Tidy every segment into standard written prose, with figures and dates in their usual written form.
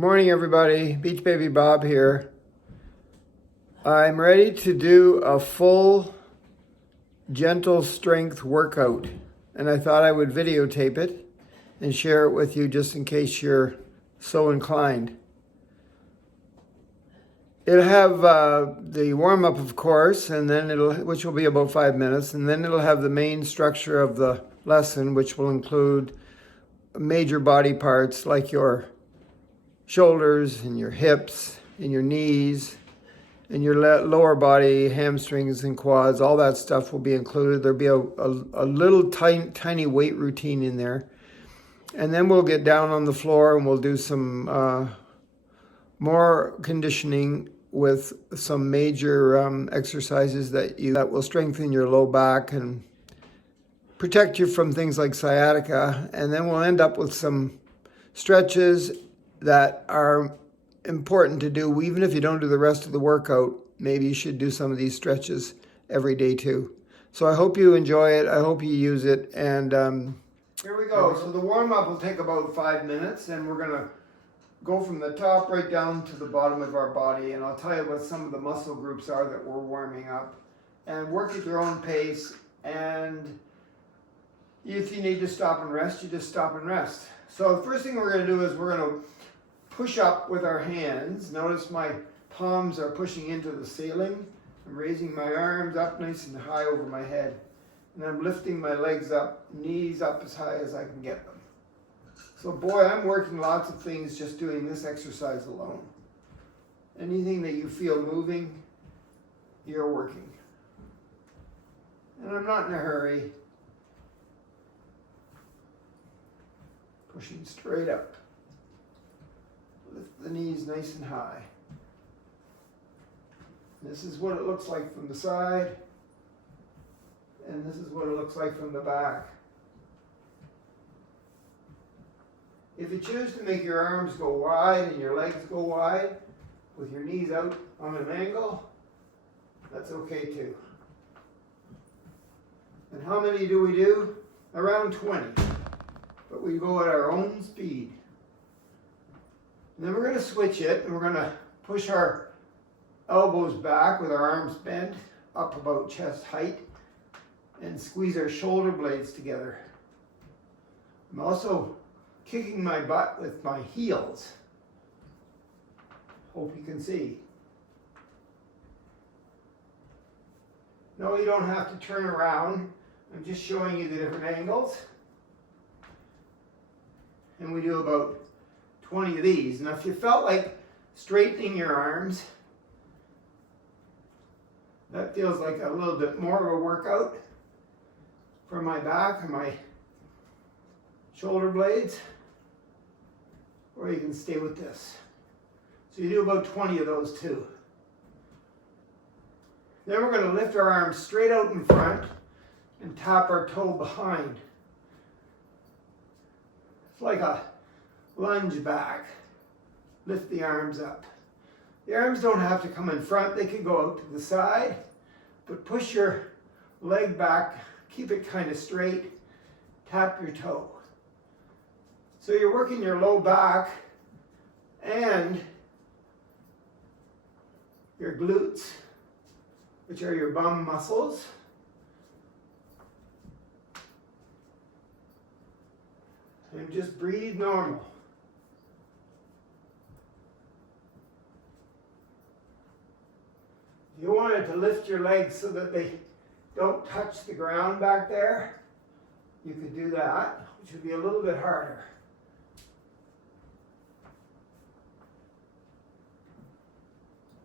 Morning, everybody. Beach Baby Bob here. I'm ready to do a full gentle strength workout, and I thought I would videotape it and share it with you just in case you're so inclined. It'll have the warm-up, of course, and then which will be about 5 minutes, and then it'll have the main structure of the lesson, which will include major body parts like your shoulders and your hips and your knees and your lower body, hamstrings and quads. All that stuff will be included. There'll be a little tiny weight routine in there. And then we'll get down on the floor and we'll do some more conditioning with some major exercises that will strengthen your low back and protect you from things like sciatica. And then we'll end up with some stretches that are important to do. Even if you don't do the rest of the workout, maybe you should do some of these stretches every day too. So I hope you enjoy it. I hope you use it. And here we go. So the warm-up will take about 5 minutes, and we're going to go from the top right down to the bottom of our body. And I'll tell you what some of the muscle groups are that we're warming up. And work at your own pace. And if you need to stop and rest, you just stop and rest. So the first thing we're going to do is we're going to push up with our hands. Notice my palms are pushing into the ceiling. I'm raising my arms up nice and high over my head. And I'm lifting my legs up, knees up as high as I can get them. So boy, I'm working lots of things just doing this exercise alone. Anything that you feel moving, you're working. And I'm not in a hurry. Pushing straight up. Lift the knees nice and high. This is what it looks like from the side, and this is what it looks like from the back. If you choose to make your arms go wide and your legs go wide, with your knees out on an angle, that's okay too. And how many do we do? Around 20. But we go at our own speed. And then we're going to switch it, and we're going to push our elbows back with our arms bent up about chest height and squeeze our shoulder blades together. I'm also kicking my butt with my heels. Hope you can see. No, you don't have to turn around. I'm just showing you the different angles. And we do about 20 of these. Now if you felt like straightening your arms, that feels like a little bit more of a workout for my back and my shoulder blades, or you can stay with this. So you do about 20 of those too. Then we're going to lift our arms straight out in front and tap our toe behind. It's like a lunge back. Lift the arms up. The arms don't have to come in front. They can go out to the side. But push your leg back. Keep it kind of straight. Tap your toe. So you're working your low back and your glutes, which are your bum muscles. And just breathe normal. You want it to lift your legs so that they don't touch the ground back there. You could do that, which would be a little bit harder.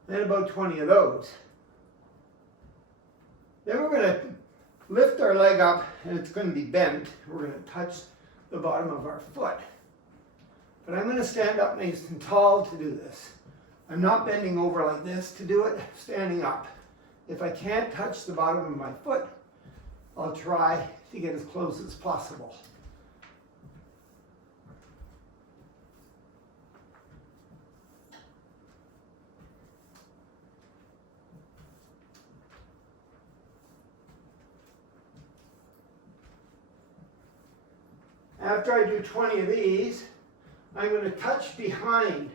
Then about 20 of those. Then we're going to lift our leg up, and it's going to be bent. We're going to touch the bottom of our foot. But I'm going to stand up nice and tall to do this. I'm not bending over like this to do it, standing up. If I can't touch the bottom of my foot, I'll try to get as close as possible. After I do 20 of these, I'm going to touch behind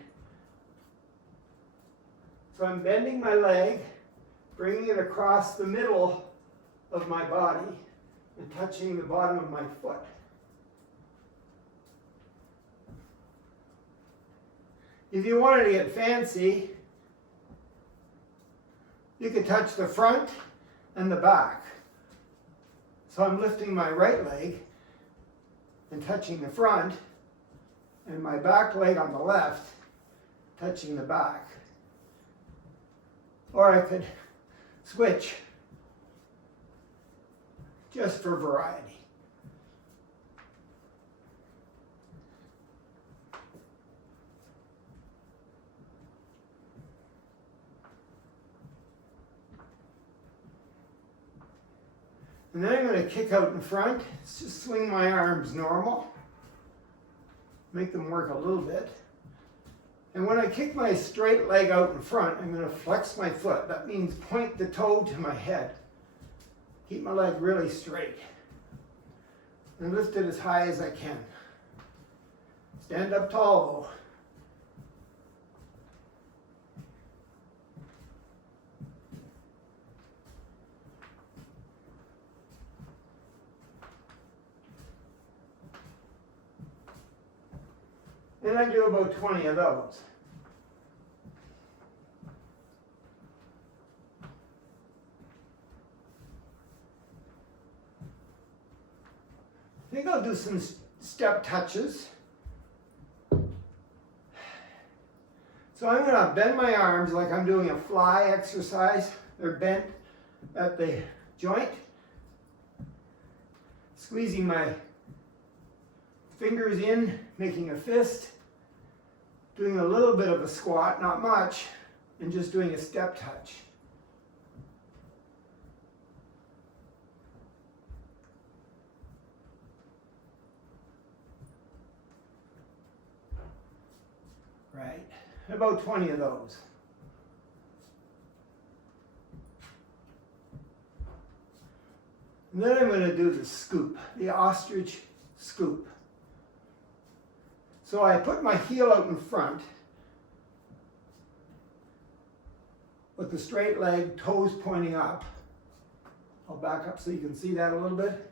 So I'm bending my leg, bringing it across the middle of my body and touching the bottom of my foot. If you wanted to get fancy, you could touch the front and the back. So I'm lifting my right leg and touching the front, and my back leg on the left touching the back. Or I could switch just for variety. And then I'm going to kick out in front. Just swing my arms normal. Make them work a little bit. And when I kick my straight leg out in front, I'm going to flex my foot. That means point the toe to my head. Keep my leg really straight. And lift it as high as I can. Stand up tall though. And I do about 20 of those. I think I'll do some step touches. So I'm going to bend my arms like I'm doing a fly exercise. They're bent at the joint. Squeezing my fingers in, making a fist, doing a little bit of a squat, not much, and just doing a step touch. Right, about 20 of those. And then I'm going to do the scoop, the ostrich scoop. So I put my heel out in front with the straight leg, toes pointing up. I'll back up so you can see that a little bit.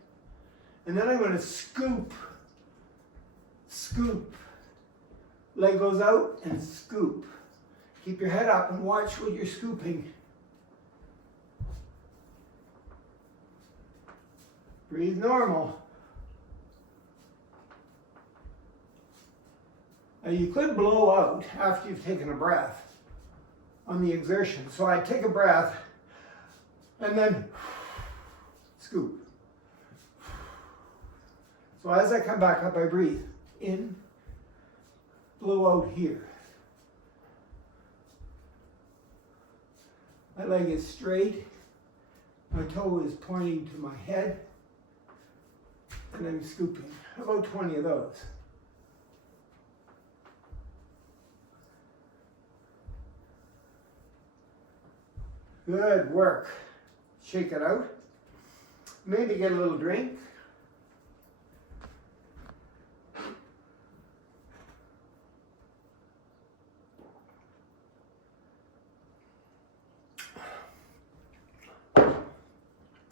And then I'm going to scoop, scoop. Leg goes out and scoop. Keep your head up and watch what you're scooping. Breathe normal. Now you could blow out after you've taken a breath on the exertion. So I take a breath and then scoop. So as I come back up, I breathe in, blow out here. My leg is straight, my toe is pointing to my head, and I'm scooping. About 20 of those. Good work. Shake it out. Maybe get a little drink.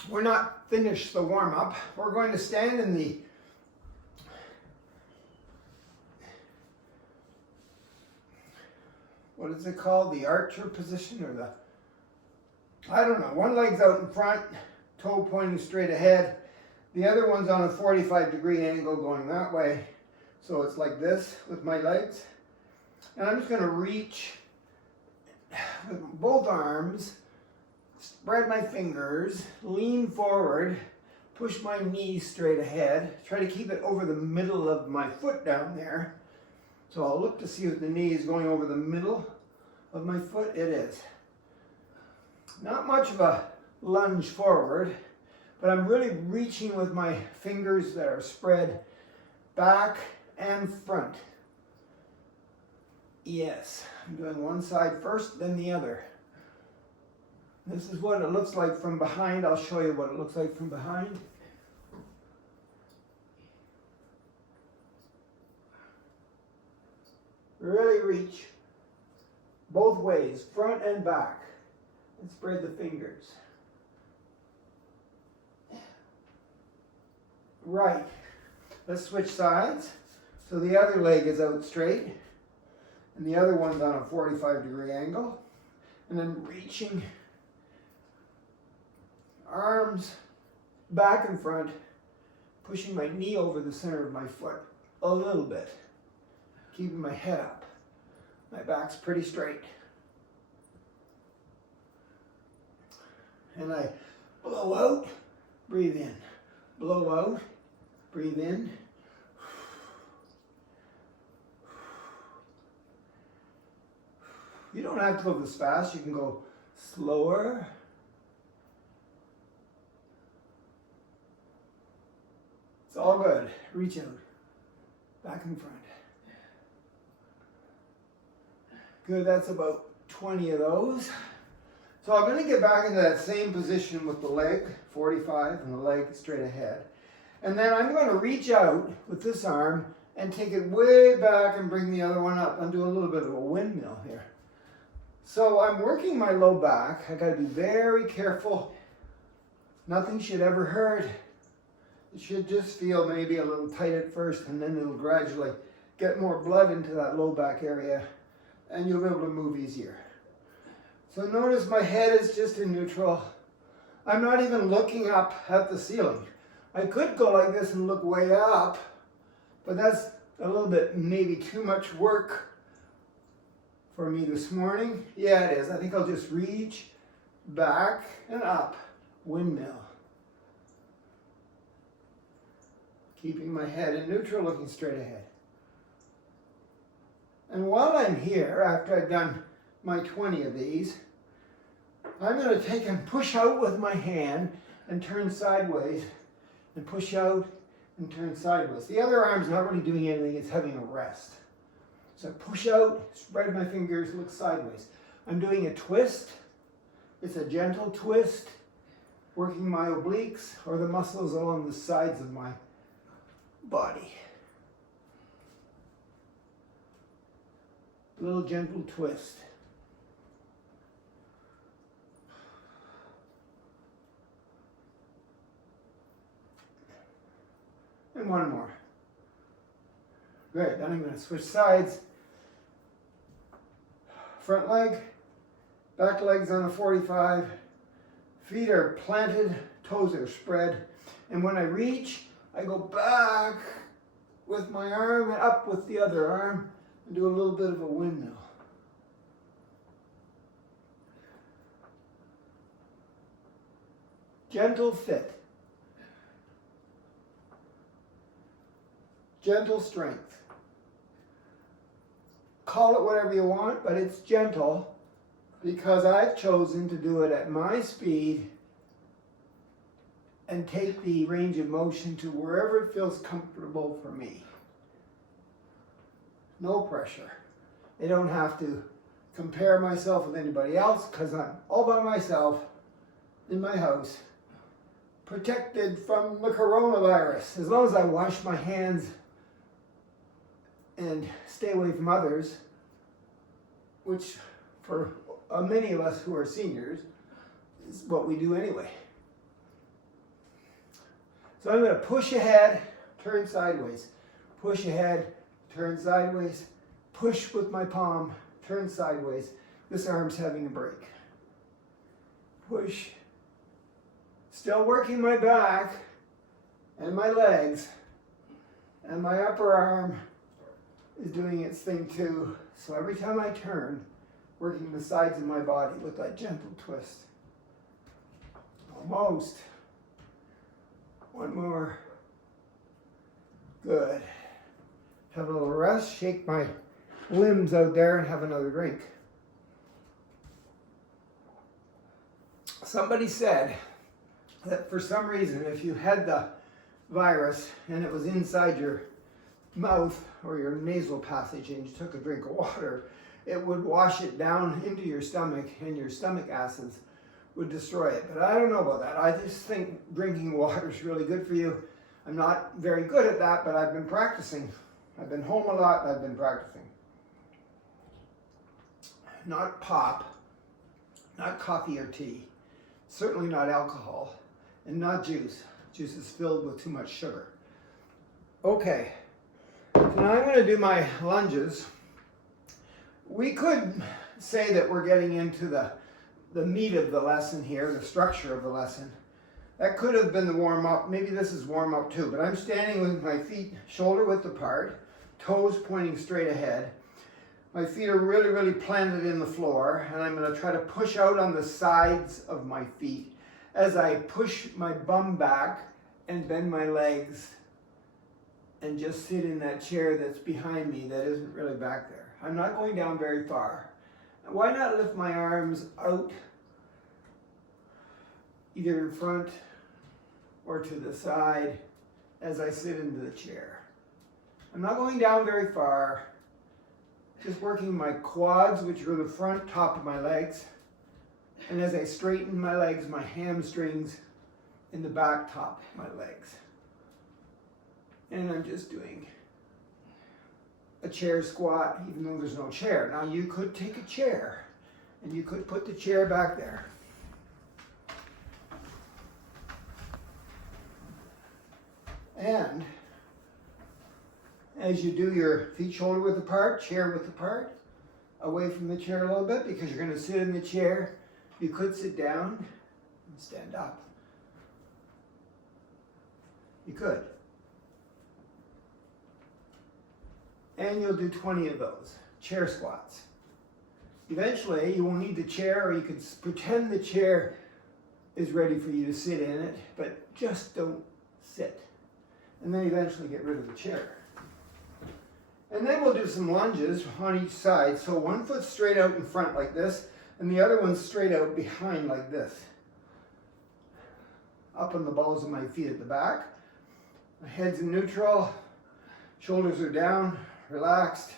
We're not finished the warm-up. We're going to stand in the what is it called? The archer position or the I don't know. One leg's out in front, toe pointing straight ahead. The other one's on a 45-degree angle going that way. So it's like this with my legs. And I'm just going to reach with both arms, spread my fingers, lean forward, push my knees straight ahead. Try to keep it over the middle of my foot down there. So I'll look to see if the knee is going over the middle of my foot. It is. Not much of a lunge forward, but I'm really reaching with my fingers that are spread back and front. Yes, I'm doing one side first, then the other. This is what it looks like from behind. I'll show you what it looks like from behind. Really reach both ways, front and back. And spread the fingers. Right. Let's switch sides. So the other leg is out straight, and the other one's on a 45-degree angle. And then reaching, arms back and front, pushing my knee over the center of my foot a little bit, keeping my head up. My back's pretty straight. And I blow out, breathe in. Blow out, breathe in. You don't have to go this fast. You can go slower. It's all good. Reach out. Back and front. Good, that's about 20 of those. So I'm going to get back into that same position with the leg, 45, and the leg straight ahead. And then I'm going to reach out with this arm and take it way back and bring the other one up and do a little bit of a windmill here. So I'm working my low back. I got to be very careful. Nothing should ever hurt. It should just feel maybe a little tight at first, and then it'll gradually get more blood into that low back area, and you'll be able to move easier. So notice my head is just in neutral. I'm not even looking up at the ceiling. I could go like this and look way up, but that's a little bit maybe too much work for me this morning. Yeah, it is. I think I'll just reach back and up, windmill. Keeping my head in neutral, looking straight ahead. And while I'm here, after I've done my 20 of these, I'm going to take and push out with my hand and turn sideways, and push out and turn sideways. The other arm's not really doing anything, it's having a rest. So push out, spread my fingers, look sideways. I'm doing a twist. It's a gentle twist, working my obliques or the muscles along the sides of my body. A little gentle twist. And one more. Great, then I'm going to switch sides. Front leg, back leg's on a 45. Feet are planted, toes are spread. And when I reach, I go back with my arm and up with the other arm and do a little bit of a windmill. Gentle fit. Gentle strength. Call it whatever you want, but it's gentle because I've chosen to do it at my speed and take the range of motion to wherever it feels comfortable for me. No pressure. I don't have to compare myself with anybody else because I'm all by myself in my house, protected from the coronavirus. As long as I wash my hands and stay away from others, which for many of us who are seniors is what we do anyway. So I'm going to push ahead, turn sideways. Push ahead, turn sideways. Push with my palm, turn sideways. This arm's having a break. Push. Still working my back and my legs, and my upper arm is doing its thing too. So every time I turn, working the sides of my body with that gentle twist. Almost. One more. Good. Have a little rest, shake my limbs out there and have another drink. Somebody said that for some reason, if you had the virus and it was inside your mouth or your nasal passage and you took a drink of water, it would wash it down into your stomach and your stomach acids would destroy it. But I don't know about that. I just think drinking water is really good for you. I'm not very good at that, but I've been practicing. I've been home a lot and I've been practicing. not pop, not coffee or tea, certainly not alcohol, and not juice. Juice is filled with too much sugar. Okay, so now I'm going to do my lunges. We could say that we're getting into the meat of the lesson here, the structure of the lesson. That could have been the warm-up. Maybe this is warm-up too, but I'm standing with my feet shoulder width apart, toes pointing straight ahead. My feet are really, really planted in the floor, and I'm going to try to push out on the sides of my feet as I push my bum back and bend my legs and just sit in that chair that's behind me that isn't really back there. I'm not going down very far. Why not lift my arms out, either in front or to the side as I sit into the chair? I'm not going down very far, just working my quads, which are the front top of my legs. And as I straighten my legs, my hamstrings in the back top of my legs. And I'm just doing a chair squat, even though there's no chair. Now you could take a chair and you could put the chair back there. And as you do your feet shoulder width apart, chair width apart, away from the chair a little bit because you're going to sit in the chair. You could sit down and stand up. You could. And you'll do 20 of those chair squats. Eventually, you won't need the chair, or you could pretend the chair is ready for you to sit in it, but just don't sit. And then eventually get rid of the chair. And then we'll do some lunges on each side. So one foot straight out in front like this, and the other one straight out behind like this. Up on the balls of my feet at the back. My head's in neutral, shoulders are down, relaxed,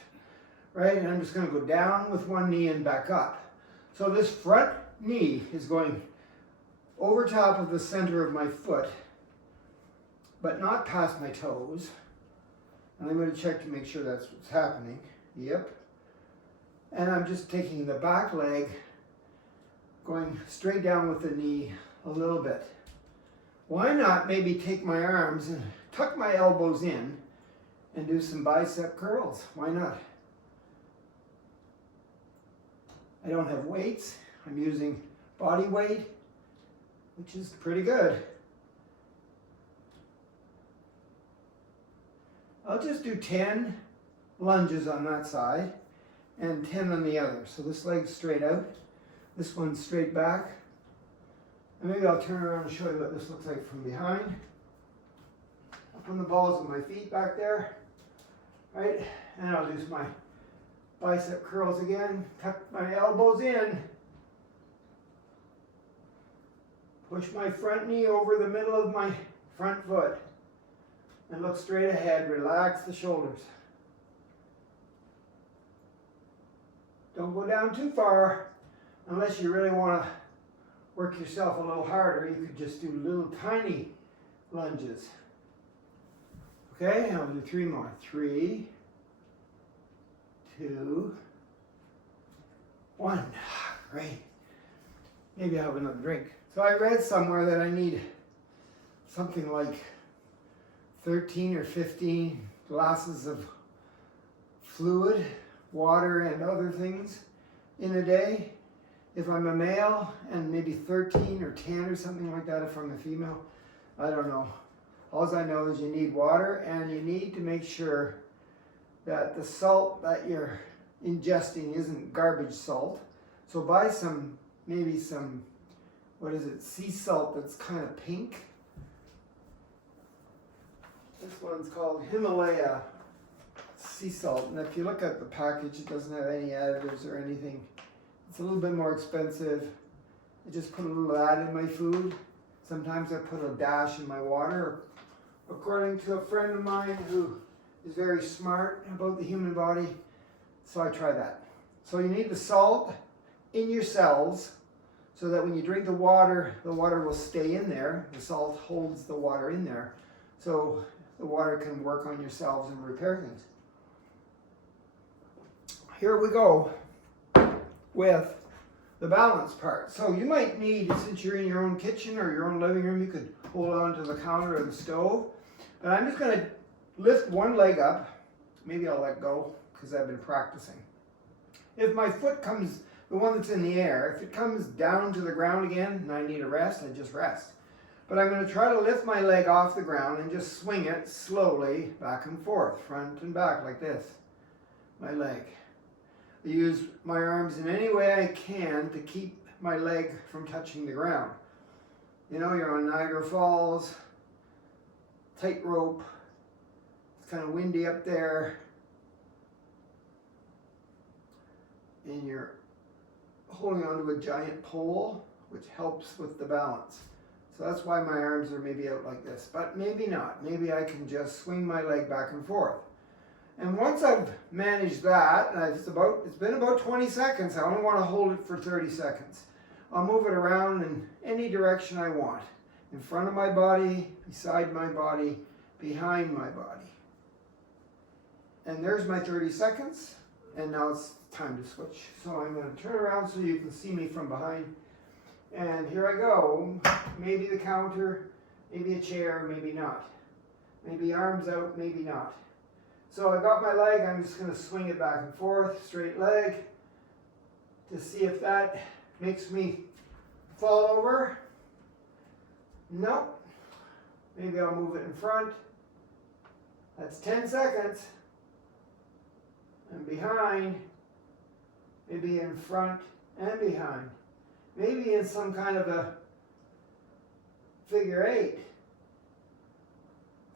right? And I'm just going to go down with one knee and back up. So this front knee is going over top of the center of my foot, but not past my toes. And I'm going to check to make sure that's what's happening. Yep. And I'm just taking the back leg, going straight down with the knee a little bit. Why not maybe take my arms and tuck my elbows in and do some bicep curls? Why not? I don't have weights. I'm using body weight, which is pretty good. I'll just do 10 lunges on that side and 10 on the other. So this leg's straight out, this one's straight back. And maybe I'll turn around and show you what this looks like from behind. Up on the balls of my feet back there, right? And I'll do my bicep curls again. Tuck my elbows in. Push my front knee over the middle of my front foot. And look straight ahead, relax the shoulders. Don't go down too far unless you really want to work yourself a little harder. You could just do little tiny lunges. Okay, I'll do 3 more. 3, 2, 1. Great. Maybe I'll have another drink. So I read somewhere that I need something like 13 or 15 glasses of fluid, water, and other things in a day if I'm a male, and maybe 13 or 10 or something like that if I'm a female. I don't know. All I know is you need water, and you need to make sure that the salt that you're ingesting isn't garbage salt. So buy maybe some, what is it, sea salt that's kind of pink. This one's called Himalaya sea salt, and if you look at the package, it doesn't have any additives or anything. It's a little bit more expensive. I just put a little of that in my food. Sometimes I put a dash in my water, according to a friend of mine who is very smart about the human body. So I try that. So you need the salt in your cells so that when you drink the water will stay in there. The salt holds the water in there. So the water can work on your cells and repair things. Here we go. with the balance part. So you might need, since you're in your own kitchen or your own living room, you could hold on to the counter or the stove. But I'm just going to lift one leg up. Maybe I'll let go because I've been practicing. If my foot comes, the one that's in the air, if it comes down to the ground again and I need a rest, I just rest. But I'm going to try to lift my leg off the ground and just swing it slowly back and forth, front and back like this. My leg. I use my arms in any way I can to keep my leg from touching the ground. You know, you're on Niagara Falls, tightrope, it's kind of windy up there, and you're holding onto a giant pole, which helps with the balance. So that's why my arms are maybe out like this, but maybe not. Maybe I can just swing my leg back and forth. And once I've managed that, and it's been about 20 seconds, I only want to hold it for 30 seconds. I'll move it around in any direction I want. In front of my body, beside my body, behind my body. And there's my 30 seconds, and now it's time to switch. So I'm going to turn around so you can see me from behind. And here I go. Maybe the counter, maybe a chair, maybe not. Maybe arms out, maybe not. So I got my leg, I'm just going to swing it back and forth, straight leg, to see if that makes me fall over. Nope. Maybe I'll move it in front. That's 10 seconds. And behind, maybe in front and behind. Maybe in some kind of a figure 8.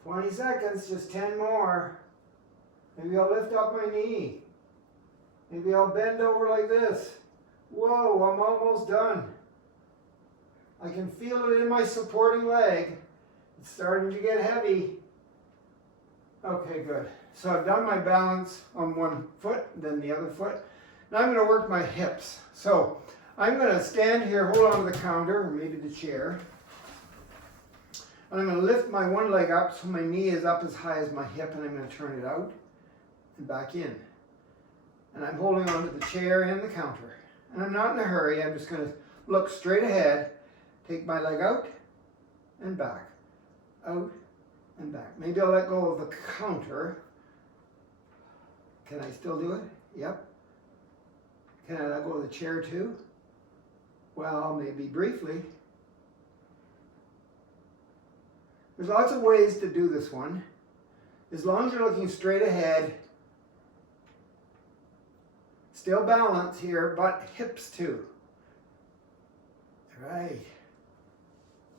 20 seconds, just 10 more. Maybe I'll lift up my knee. Maybe I'll bend over like this. Whoa, I'm almost done. I can feel it in my supporting leg. It's starting to get heavy. Okay, good. So I've done my balance on one foot, then the other foot. Now I'm going to work my hips. So I'm going to stand here, hold on to the counter, or maybe the chair. And I'm going to lift my one leg up so my knee is up as high as my hip, and I'm going to turn it out and back in. And I'm holding on to the chair and the counter. And I'm not in a hurry. I'm just going to look straight ahead, take my leg out and back, out and back. Maybe I'll let go of the counter. Can I still do it? Yep. Can I let go of the chair too? Well, maybe briefly. There's lots of ways to do this one. As long as you're looking straight ahead, still balance here, but hips too. All right.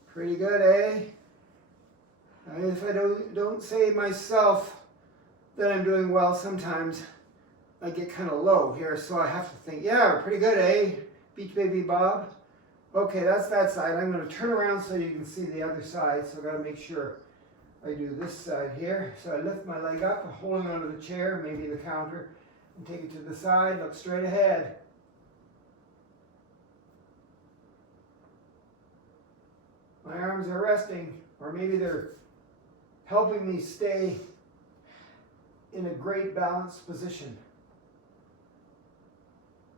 Pretty good, eh? If I don't say myself that I'm doing well, sometimes I get kind of low here, so I have to think, yeah, pretty good, eh? Beach Baby Bob. Okay, that's that side. I'm going to turn around so you can see the other side, so I've got to make sure I do this side here. So I lift my leg up, holding onto the chair, maybe the counter, and take it to the side, look straight ahead. My arms are resting, or maybe they're helping me stay in a great balanced position.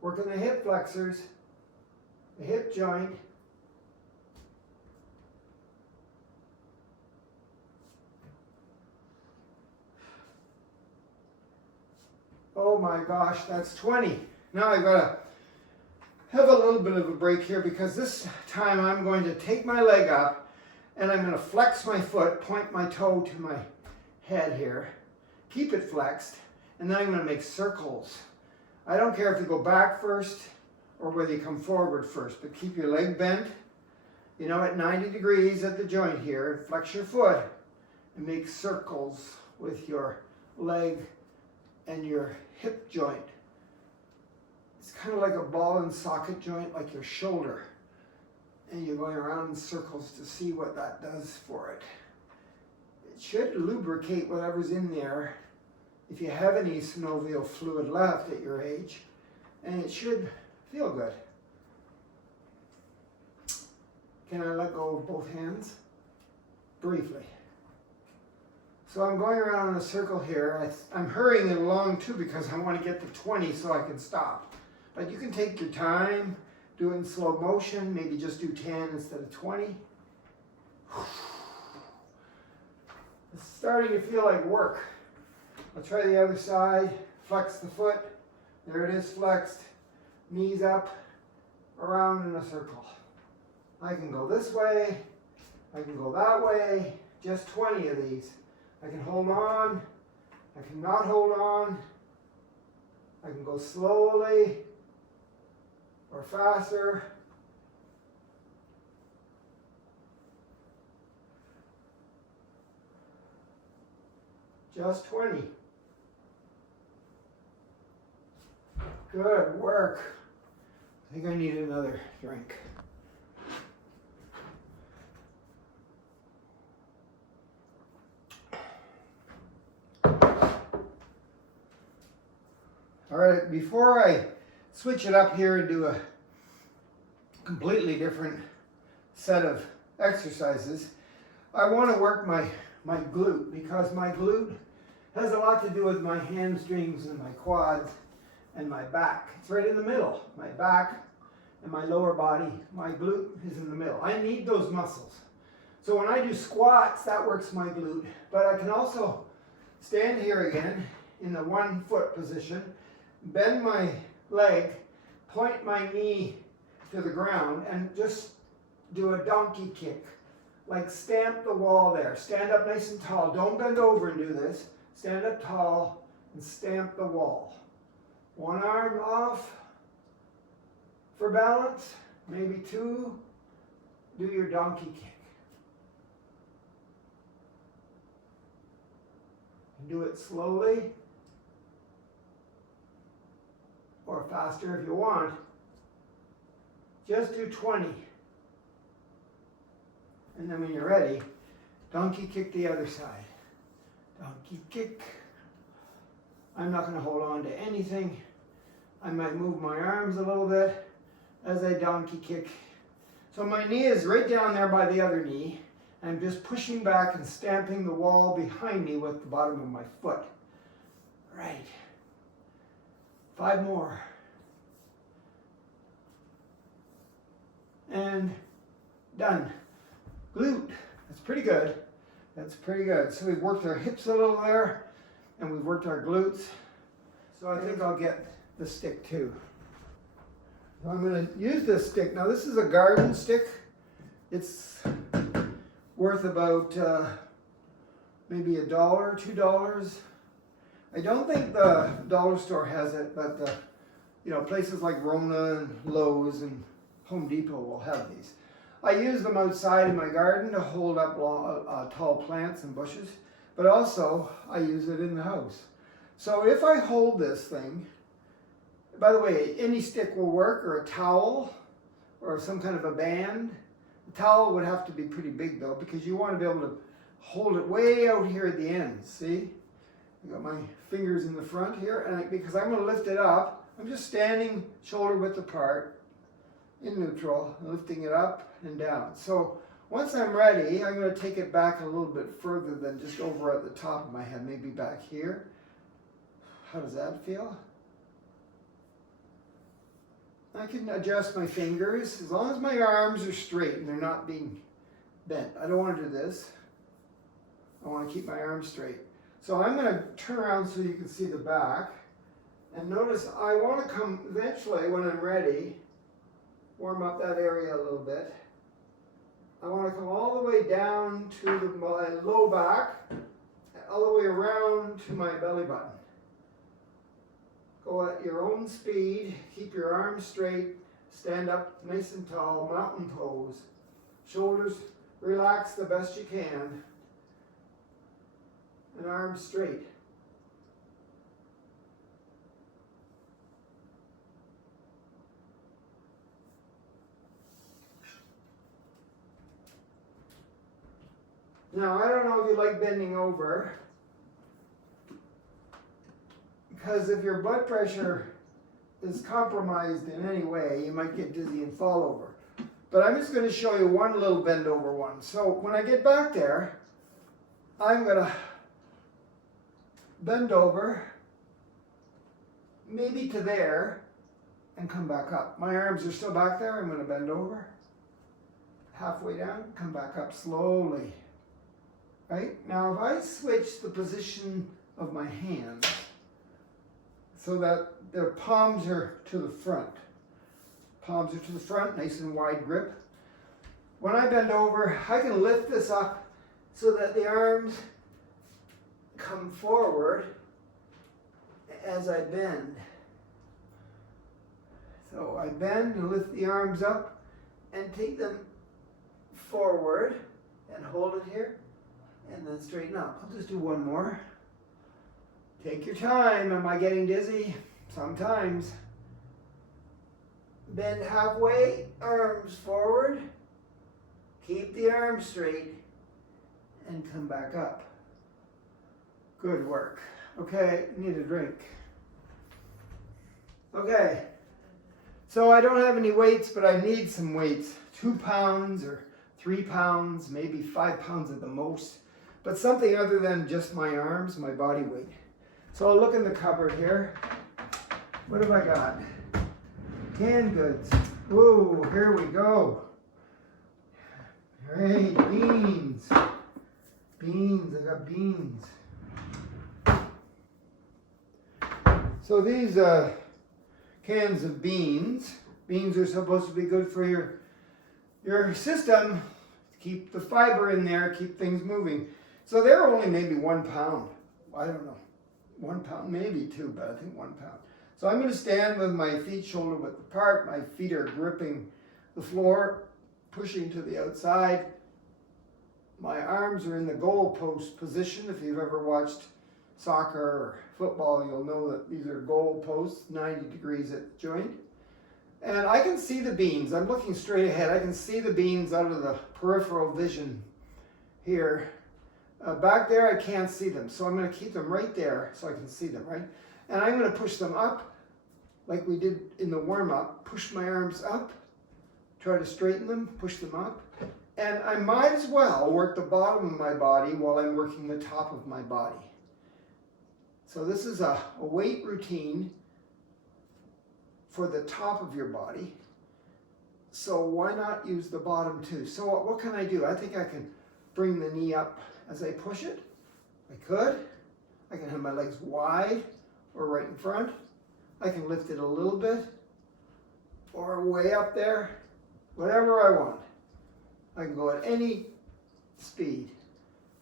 Working the hip flexors, the hip joint. Oh my gosh, that's 20. Now I've got to have a little bit of a break here because this time I'm going to take my leg up and I'm going to flex my foot, point my toe to my head here, keep it flexed, and then I'm going to make circles. I don't care if you go back first or whether you come forward first, but keep your leg bent, you know, at 90 degrees at the joint here. Flex your foot and make circles with your leg and your hip joint. It's kind of like a ball and socket joint, like your shoulder. And you're going around in circles to see what that does for it. It should lubricate whatever's in there if you have any synovial fluid left at your age. And it should feel good. Can I let go of both hands? Briefly. So I'm going around in a circle here. I'm hurrying it along too because I want to get to 20 so I can stop. But you can take your time, do it in slow motion, maybe just do 10 instead of 20. It's starting to feel like work. I'll try the other side, flex the foot. There it is, flexed. Knees up, around in a circle. I can go this way, I can go that way, just 20 of these. I can hold on, I can not hold on, I can go slowly or faster. Just 20. Good work. I think I need another drink. All right, before I switch it up here and do a completely different set of exercises, I want to work my glute, because my glute has a lot to do with my hamstrings and my quads and my back. It's right in the middle. My back and my lower body, my glute is in the middle. I need those muscles. So when I do squats, that works my glute. But I can also stand here again in the 1 foot position, bend my leg, point my knee to the ground, and just do a donkey kick. Like stamp the wall there. Stand up nice and tall. Don't bend over and do this. Stand up tall and stamp the wall. One arm off for balance. Maybe 2. Do your donkey kick. Do it slowly or faster if you want. Just do 20. And then when you're ready, donkey kick the other side. Donkey kick. I'm not going to hold on to anything. I might move my arms a little bit as I donkey kick. So my knee is right down there by the other knee. I'm just pushing back and stamping the wall behind me with the bottom of my foot. Right. 5 more. And done. Glute. That's pretty good. That's pretty good. So we've worked our hips a little there, and we've worked our glutes. So I think I'll get the stick too. So I'm going to use this stick. Now this is a garden stick. It's worth about maybe $1, $2. I don't think the dollar store has it, but places like Rona and Lowe's and Home Depot will have these. I use them outside in my garden to hold up tall plants and bushes, but also I use it in the house. So if I hold this thing, by the way, any stick will work, or a towel, or some kind of a band. The towel would have to be pretty big though, because you want to be able to hold it way out here at the end. See? I got my fingers in the front here, and because I'm going to lift it up, I'm just standing shoulder width apart in neutral, lifting it up and down. So once I'm ready, I'm going to take it back a little bit further than just over at the top of my head, maybe back here. How does that feel? I can adjust my fingers as long as my arms are straight and they're not being bent. I don't want to do this. I want to keep my arms straight. So I'm going to turn around so you can see the back. And notice I want to come eventually, when I'm ready, warm up that area a little bit. I want to come all the way down to my low back, all the way around to my belly button. Go at your own speed, keep your arms straight, stand up nice and tall, mountain pose. Shoulders relax the best you can, and arms straight. Now, I don't know if you like bending over, because if your blood pressure is compromised in any way, you might get dizzy and fall over. But I'm just going to show you one little bend over one. So when I get back there, I'm going to bend over, maybe to there, and come back up. My arms are still back there. I'm going to bend over. Halfway down, come back up slowly. Right? Now if I switch the position of my hands so that their palms are to the front. Palms are to the front, nice and wide grip. When I bend over, I can lift this up so that the arms come forward as I bend. So I bend and lift the arms up and take them forward and hold it here and then straighten up. I'll just do one more. Take your time. Am I getting dizzy? Sometimes. Bend halfway, arms forward. Keep the arms straight and come back up. Good work. Okay, need a drink. Okay, so I don't have any weights, but I need some weights. 2 pounds or 3 pounds, maybe 5 pounds at the most, but something other than just my arms, my body weight. So I'll look in the cupboard here. What have I got? Canned goods. Whoa, here we go. Hey, beans. Beans, I got beans. So these cans of beans. Beans are supposed to be good for your system. Keep the fiber in there, keep things moving. So they're only maybe 1 pound. I don't know. 1 pound, maybe 2, but I think 1 pound. So I'm going to stand with my feet shoulder width apart. My feet are gripping the floor, pushing to the outside. My arms are in the goal post position. If you've ever watched soccer or football, you'll know that these are goal posts, 90 degrees at the joint. And I can see the beans. I'm looking straight ahead. I can see the beans out of the peripheral vision here. Back there, I can't see them. So I'm going to keep them right there so I can see them, right? And I'm going to push them up like we did in the warm-up. Push my arms up, try to straighten them, push them up. And I might as well work the bottom of my body while I'm working the top of my body. So this is a weight routine for the top of your body. So why not use the bottom too? So what can I do? I think I can bring the knee up as I push it. I could. I can have my legs wide or right in front. I can lift it a little bit or way up there, whatever I want. I can go at any speed.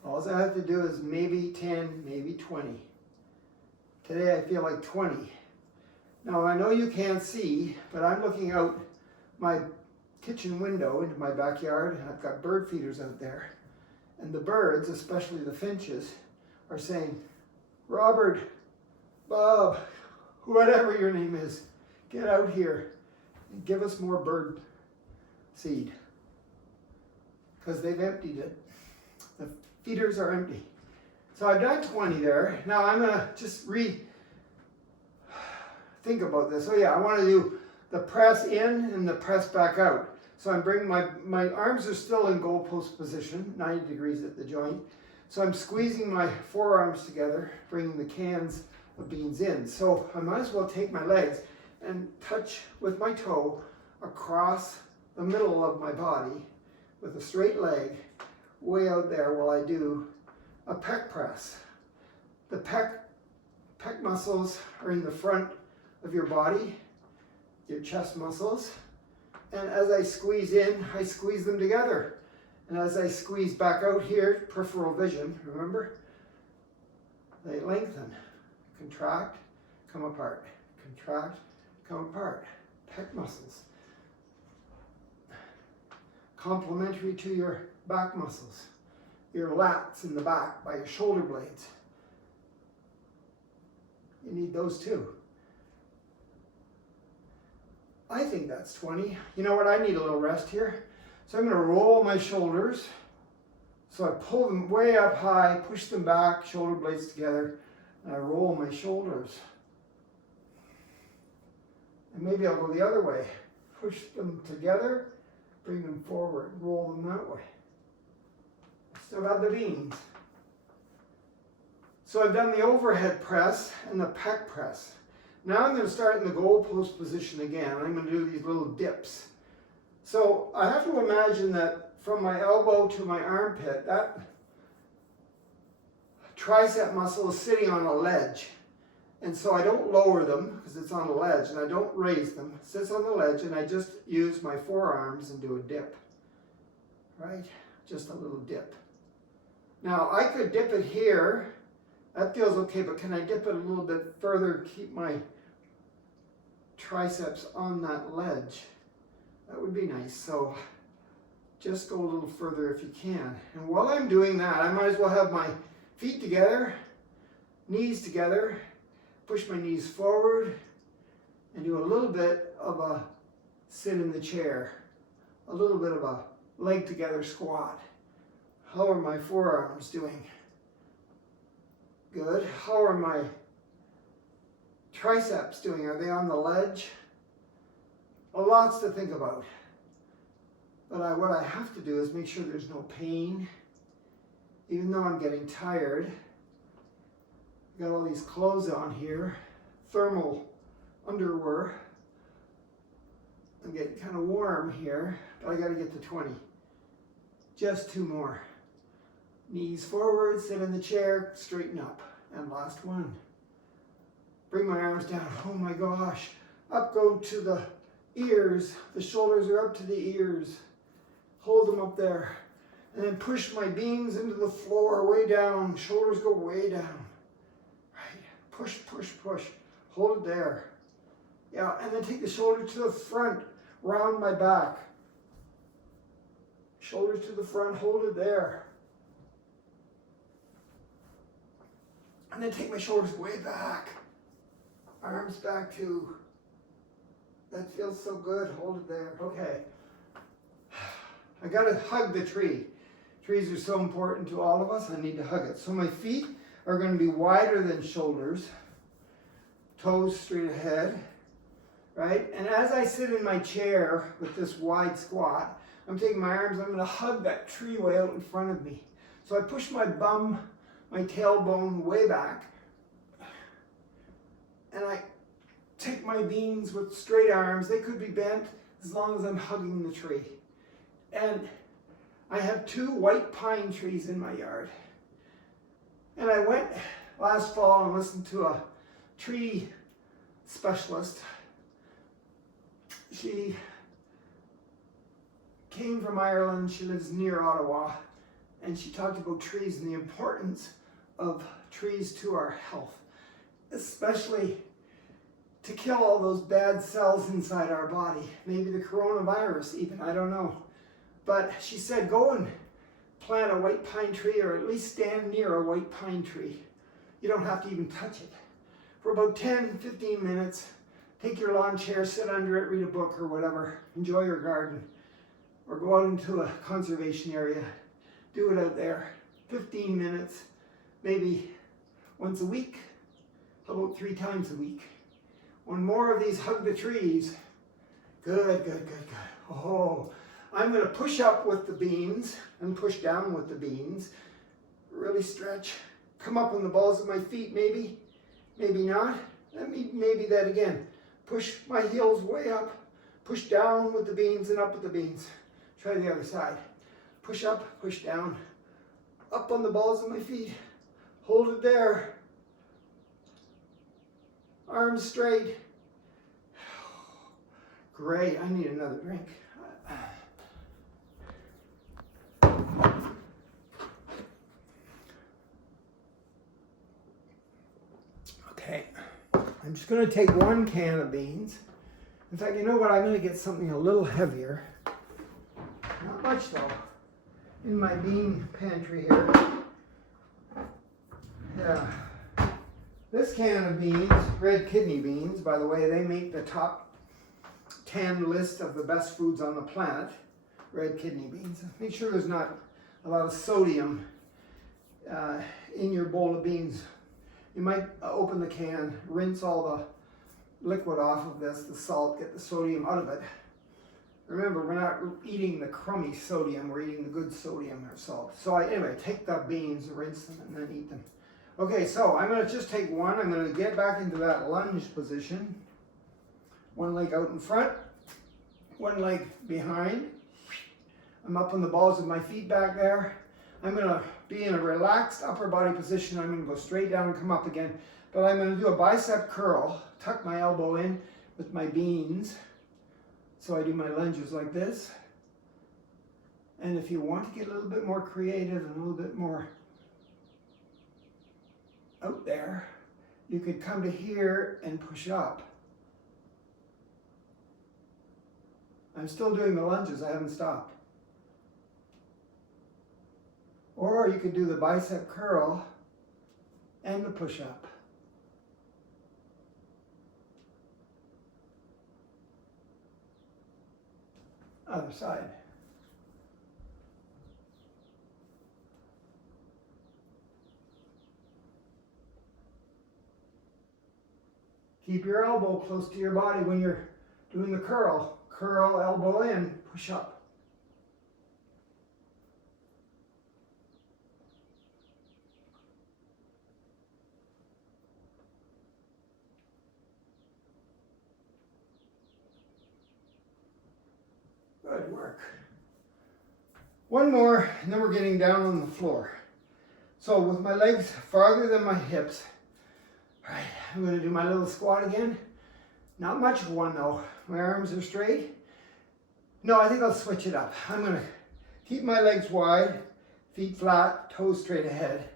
All I have to do is maybe 10, maybe 20. Today I feel like 20. Now I know you can't see, but I'm looking out my kitchen window into my backyard, and I've got bird feeders out there. And the birds, especially the finches, are saying, Robert, Bob, whatever your name is, get out here and give us more bird seed. Because they've emptied it. The feeders are empty. So I've done 20 there. Now I'm going to just think about this. So yeah, I want to do the press in and the press back out. So I'm bringing my arms are still in goalpost position, 90 degrees at the joint. So I'm squeezing my forearms together, bringing the cans of beans in. So I might as well take my legs and touch with my toe across the middle of my body with a straight leg way out there while I do a pec press. The pec muscles are in the front of your body, your chest muscles. And as I squeeze in, I squeeze them together. And as I squeeze back out here, peripheral vision, remember? They lengthen, contract, come apart, contract, come apart. Pec muscles. Complementary to your back muscles, your lats in the back by your shoulder blades. You need those too. I think that's 20. You know what? I need a little rest here. So I'm going to roll my shoulders. So I pull them way up high, push them back, shoulder blades together, and I roll my shoulders. And maybe I'll go the other way. Push them together, bring them forward, roll them that way. Still got the beans. So I've done the overhead press and the pec press. Now I'm going to start in the goalpost position again. I'm going to do these little dips. So I have to imagine that from my elbow to my armpit, that tricep muscle is sitting on a ledge. And so I don't lower them because it's on a ledge, and I don't raise them. It sits on the ledge, and I just use my forearms and do a dip. Right? Just a little dip. Now I could dip it here. That feels okay, but can I dip it a little bit further, keep my triceps on that ledge? That would be nice. So just go a little further if you can. And while I'm doing that, I might as well have my feet together, knees together, push my knees forward, and do a little bit of a sit in the chair, a little bit of a leg together squat. How are my forearms doing? Good. How are my triceps doing? Are they on the ledge? Lots to think about. But what I have to do is make sure there's no pain. Even though I'm getting tired, got all these clothes on here, thermal underwear. I'm getting kind of warm here, but I got to get to 20. Just 2 more. Knees forward, sit in the chair, straighten up. And last one. Bring my arms down. Oh my gosh. Up go to the ears. The shoulders are up to the ears. Hold them up there. And then push my beans into the floor, way down. Shoulders go way down. Right. Push, push, push. Hold it there. Yeah, and then take the shoulder to the front. Round my back. Shoulders to the front, hold it there. And then take my shoulders way back. Arms back too. That feels so good, hold it there. Okay. I gotta hug the tree. Trees are so important to all of us, I need to hug it. So my feet are gonna be wider than shoulders. Toes straight ahead, right? And as I sit in my chair with this wide squat, I'm taking my arms, I'm gonna hug that tree way out in front of me. So I push my bum, my tailbone way back, and I take my beans with straight arms. They could be bent as long as I'm hugging the tree. And I have 2 white pine trees in my yard. And I went last fall and listened to a tree specialist. She came from Ireland, she lives near Ottawa, and she talked about trees and the importance of trees to our health, especially to kill all those bad cells inside our body, maybe the coronavirus even, I don't know. But she said, go and plant a white pine tree, or at least stand near a white pine tree. You don't have to even touch it. For about 10, 15 minutes, take your lawn chair, sit under it, read a book or whatever, enjoy your garden, or go out into a conservation area. Do it out there. 15 minutes, maybe once a week, about 3 times a week. One more of these hug the trees. Good, good, good, good. Oh, I'm going to push up with the beans and push down with the beans. Really stretch. Come up on the balls of my feet, maybe. Maybe not. Let me maybe that again. Push my heels way up. Push down with the beans and up with the beans. Try the other side. Push up, push down. Up on the balls of my feet. Hold it there. Arms straight. Great. I need another drink. Okay. I'm just going to take 1 can of beans. In fact, you know what? I'm going to get something a little heavier. Not much though. In my bean pantry here. Yeah. This can of beans, red kidney beans, by the way, they make the top 10 list of the best foods on the planet. Red kidney beans. Make sure there's not a lot of sodium in your bowl of beans. You might open the can, rinse all the liquid off of this, the salt, get the sodium out of it. Remember, we're not eating the crummy sodium, we're eating the good sodium or salt. So anyway, take the beans, rinse them, and then eat them. Okay, so I'm going to just take one. I'm going to get back into that lunge position. One leg out in front, one leg behind. I'm up on the balls of my feet back there. I'm going to be in a relaxed upper body position. I'm going to go straight down and come up again. But I'm going to do a bicep curl, tuck my elbow in with my beans. So I do my lunges like this. And if you want to get a little bit more creative and a little bit more out there, you could come to here and push up. I'm still doing the lunges, I haven't stopped. Or you could do the bicep curl and the push up. Other side. Keep your elbow close to your body when you're doing the curl. Curl, elbow in, push up. Good work. One more, and then we're getting down on the floor. So with my legs farther than my hips, all right, I'm going to do my little squat again. Not much of one though. My arms are straight. No, I think I'll switch it up. I'm going to keep my legs wide, feet flat, toes straight ahead.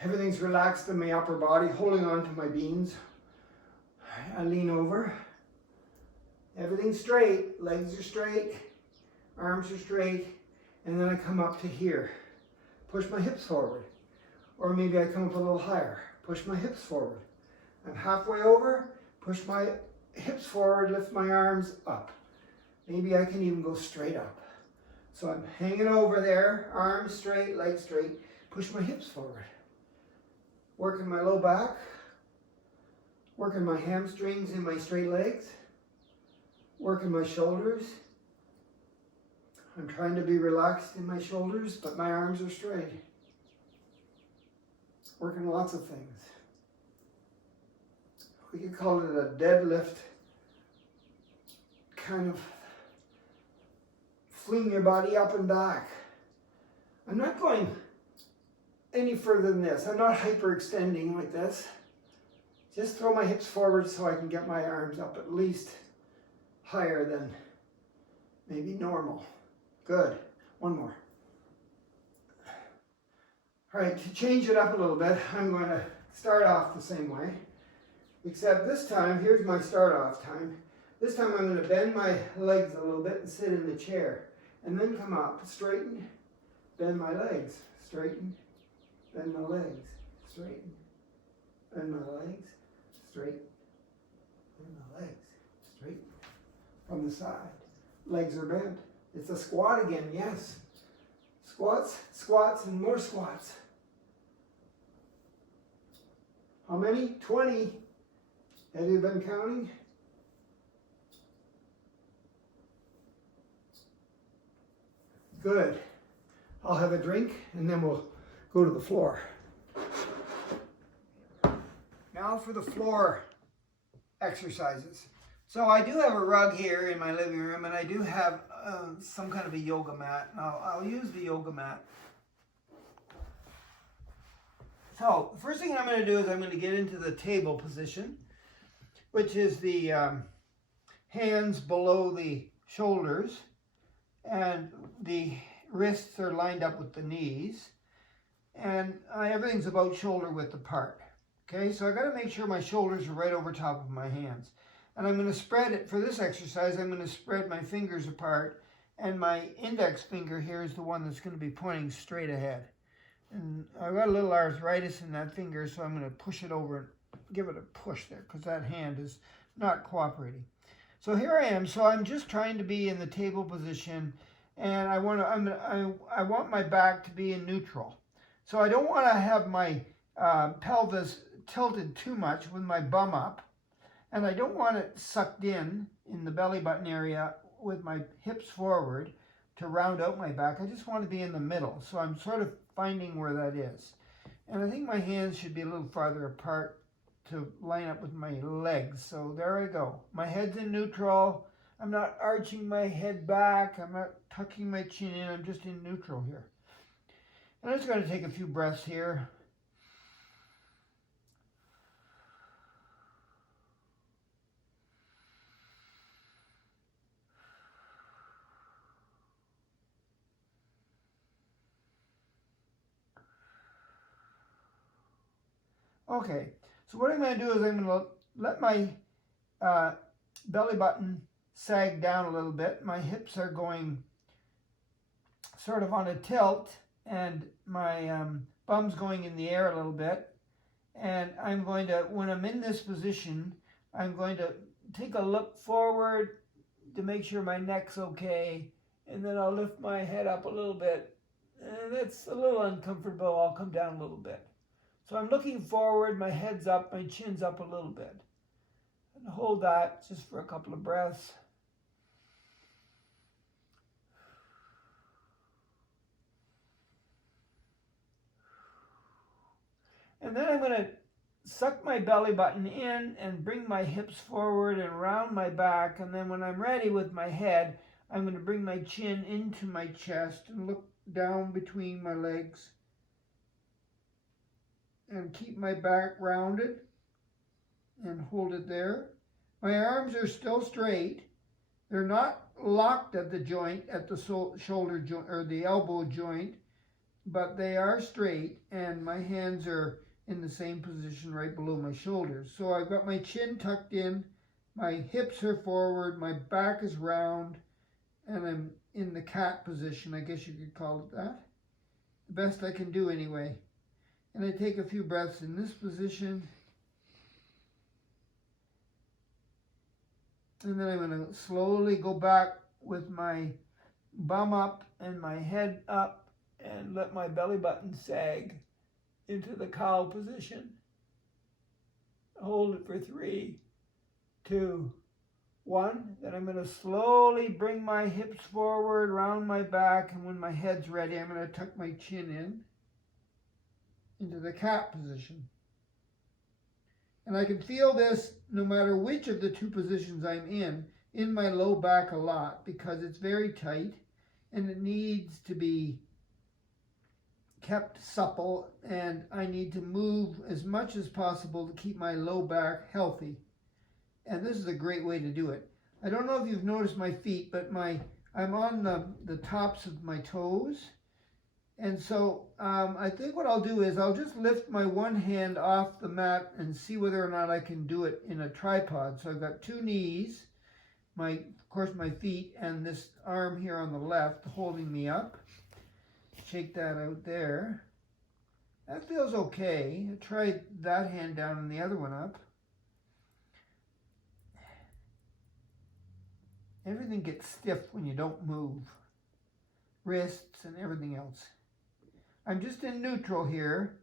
Everything's relaxed in my upper body, holding on to my beans. I lean over. Everything's straight, legs are straight, arms are straight, and then I come up to here. Push my hips forward. Or maybe I come up a little higher. Push my hips forward. I'm halfway over, push my hips forward, lift my arms up. Maybe I can even go straight up. So I'm hanging over there, arms straight, legs straight, push my hips forward. Working my low back, working my hamstrings and my straight legs, working my shoulders. I'm trying to be relaxed in my shoulders, but my arms are straight. Working lots of things. We could call it a deadlift, kind of fling your body up and back. I'm not going any further than this. I'm not hyperextending like this. Just throw my hips forward so I can get my arms up at least higher than maybe normal. Good. One more. All right, to change it up a little bit, I'm going to start off the same way. Except this time, here's my start off time. This time I'm going to bend my legs a little bit and sit in the chair. And then come up, straighten, bend my legs, straighten, bend my legs, straighten, bend my legs, straighten, bend my legs, straighten. From the side. Legs are bent. It's a squat again, yes. Squats, squats, and more squats. How many? 20. Have you been counting? Good. I'll have a drink and then we'll go to the floor. Now for the floor exercises. So I do have a rug here in my living room, and I do have some kind of a yoga mat. I'll use the yoga mat. So the first thing I'm going to do is I'm going to get into the table position, which is the hands below the shoulders, and the wrists are lined up with the knees, and everything's about shoulder width apart. Okay, so I got to make sure my shoulders are right over top of my hands. And I'm going to spread it, for this exercise, I'm going to spread my fingers apart, and my index finger here is the one that's going to be pointing straight ahead. And I've got a little arthritis in that finger, so I'm going to push it over and give it a push there, because that hand is not cooperating. So here I am, so I'm just trying to be in the table position, and I want my back to be in neutral. So I don't want to have my pelvis tilted too much with my bum up. And I don't want it sucked in the belly button area with my hips forward to round out my back. I just want to be in the middle. So I'm sort of finding where that is. And I think my hands should be a little farther apart to line up with my legs. So there I go. My head's in neutral. I'm not arching my head back. I'm not tucking my chin in. I'm just in neutral here. And I'm just going to take a few breaths here. Okay, so what I'm going to do is I'm going to let my belly button sag down a little bit. My hips are going sort of on a tilt, and my bum's going in the air a little bit. And I'm going to, when I'm in this position, I'm going to take a look forward to make sure my neck's okay, and then I'll lift my head up a little bit. And it's a little uncomfortable. I'll come down a little bit. So I'm looking forward, my head's up, my chin's up a little bit. And hold that just for a couple of breaths. And then I'm going to suck my belly button in and bring my hips forward and round my back. And then when I'm ready with my head, I'm going to bring my chin into my chest and look down between my legs. And keep my back rounded and hold it there. My arms are still straight. They're not locked at the joint, at the shoulder joint or the elbow joint, but they are straight, and my hands are in the same position right below my shoulders. So I've got my chin tucked in, my hips are forward, my back is round, and I'm in the cat position, I guess you could call it that. The best I can do anyway. And I take a few breaths in this position. And then I'm going to slowly go back with my bum up and my head up and let my belly button sag into the cow position. Hold it for 3, 2, 1. Then I'm going to slowly bring my hips forward, round my back, and when my head's ready, I'm going to tuck my chin in into the cat position. And I can feel this no matter which of the two positions I'm in my low back a lot, because it's very tight and it needs to be kept supple, and I need to move as much as possible to keep my low back healthy. And this is a great way to do it. I don't know if you've noticed my feet, but I'm on the tops of my toes. And so I think what I'll do is I'll just lift my one hand off the mat and see whether or not I can do it in a tripod. So I've got 2 knees, of course my feet, and this arm here on the left holding me up. Shake that out there. That feels okay. I tried that hand down and the other one up. Everything gets stiff when you don't move. Wrists and everything else. I'm just in neutral here,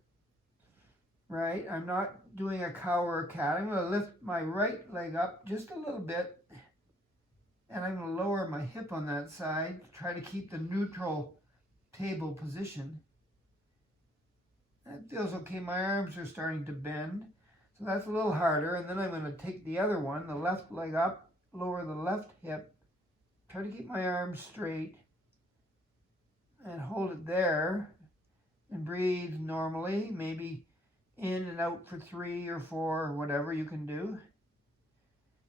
right? I'm not doing a cow or a cat. I'm going to lift my right leg up just a little bit, and I'm going to lower my hip on that side to try to keep the neutral table position. That feels okay. My arms are starting to bend, so that's a little harder. And then I'm going to take the other one, the left leg up, lower the left hip, try to keep my arms straight, and hold it there. And breathe normally, maybe in and out for 3 or 4 or whatever you can do.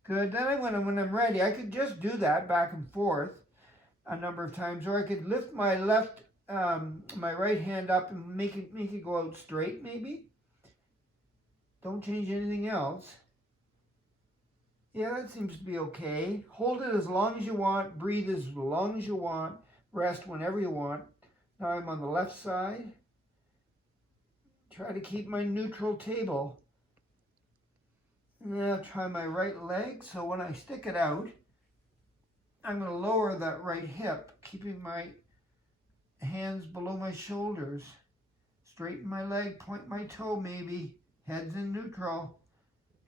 Good. Then when I'm ready, I could just do that back and forth a number of times, or I could lift my my right hand up and make it go out straight, maybe. Don't change anything else. Yeah, that seems to be okay. Hold it as long as you want. Breathe as long as you want. Rest whenever you want. Now I'm on the left side. Try to keep my neutral table. Now try my right leg. So when I stick it out, I'm going to lower that right hip, keeping my hands below my shoulders. Straighten my leg, point my toe maybe. Head's in neutral.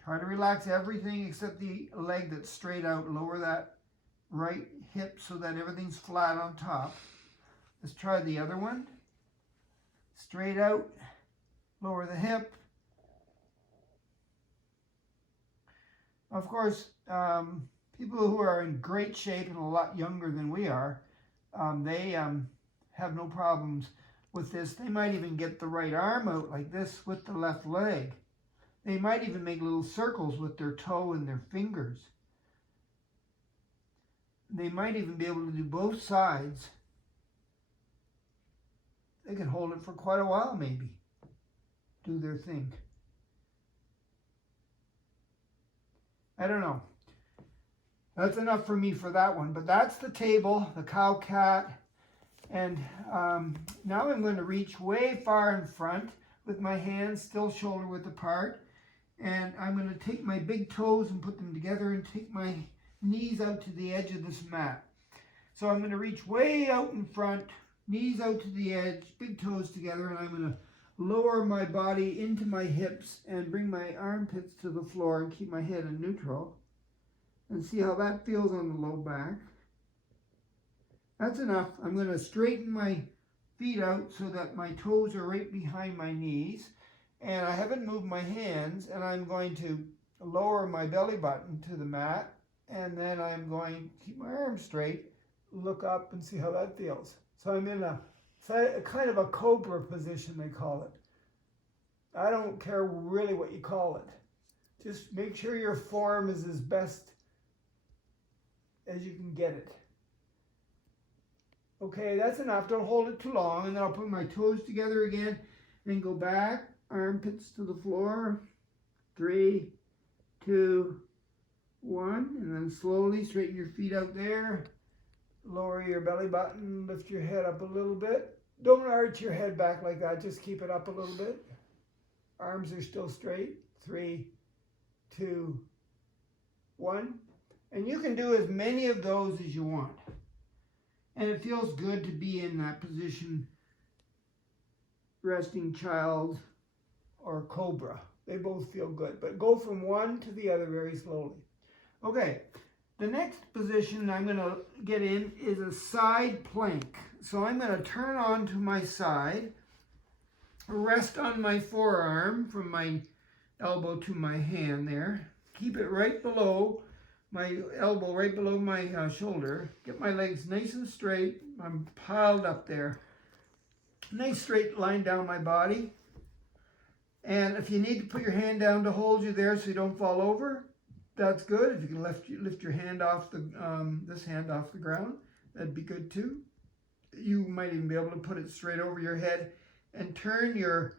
Try to relax everything except the leg that's straight out. Lower that right hip so that everything's flat on top. Let's try the other one. Straight out. lower the hip. Of course, people who are in great shape and a lot younger than we are, they have no problems with this. They might even get the right arm out like this with the left leg. They might even make little circles with their toe and their fingers. They might even be able to do both sides. They can hold it for quite a while maybe. Do their thing. I don't know. That's enough for me for that one. But that's the table, the cow-cat. And now I'm going to reach way far in front with my hands still shoulder width apart. And I'm going to take my big toes and put them together and take my knees out to the edge of this mat. So I'm going to reach way out in front, knees out to the edge, big toes together, and I'm going to lower my body into my hips and bring my armpits to the floor and keep my head in neutral. And see how that feels on the low back. That's enough. I'm going to straighten my feet out so that my toes are right behind my knees. And I haven't moved my hands, and I'm going to lower my belly button to the mat. And then I'm going to keep my arms straight, look up and see how that feels. So I'm in a kind of a cobra position, they call it. I don't care really what you call it. Just make sure your form is as best as you can get it. Okay, that's enough. Don't hold it too long. And then I'll put my toes together again and go back, armpits to the floor. 3, 2, 1. And then slowly straighten your feet out there. Lower your belly button, lift your head up a little bit. Don't arch your head back like that, just keep it up a little bit. Arms are still straight. 3, 2, 1. And you can do as many of those as you want. And it feels good to be in that position, resting child or cobra. They both feel good, but go from one to the other very slowly. Okay. The next position I'm going to get in is a side plank. So I'm going to turn on to my side, rest on my forearm from my elbow to my hand there. Keep it right below my elbow, right below my shoulder. Get my legs nice and straight. I'm piled up there. Nice straight line down my body. And if you need to put your hand down to hold you there so you don't fall over, that's good. If you can lift your hand off the this hand off the ground, that'd be good too. You might even be able to put it straight over your head and turn your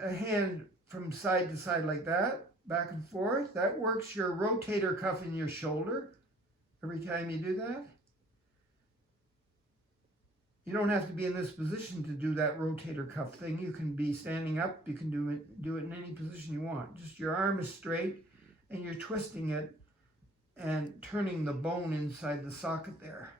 hand from side to side like that, back and forth. That works your rotator cuff in your shoulder every time you do that. You don't have to be in this position to do that rotator cuff thing. You can be standing up. You can do it in any position you want. Just your arm is straight, and you're twisting it and turning the bone inside the socket there.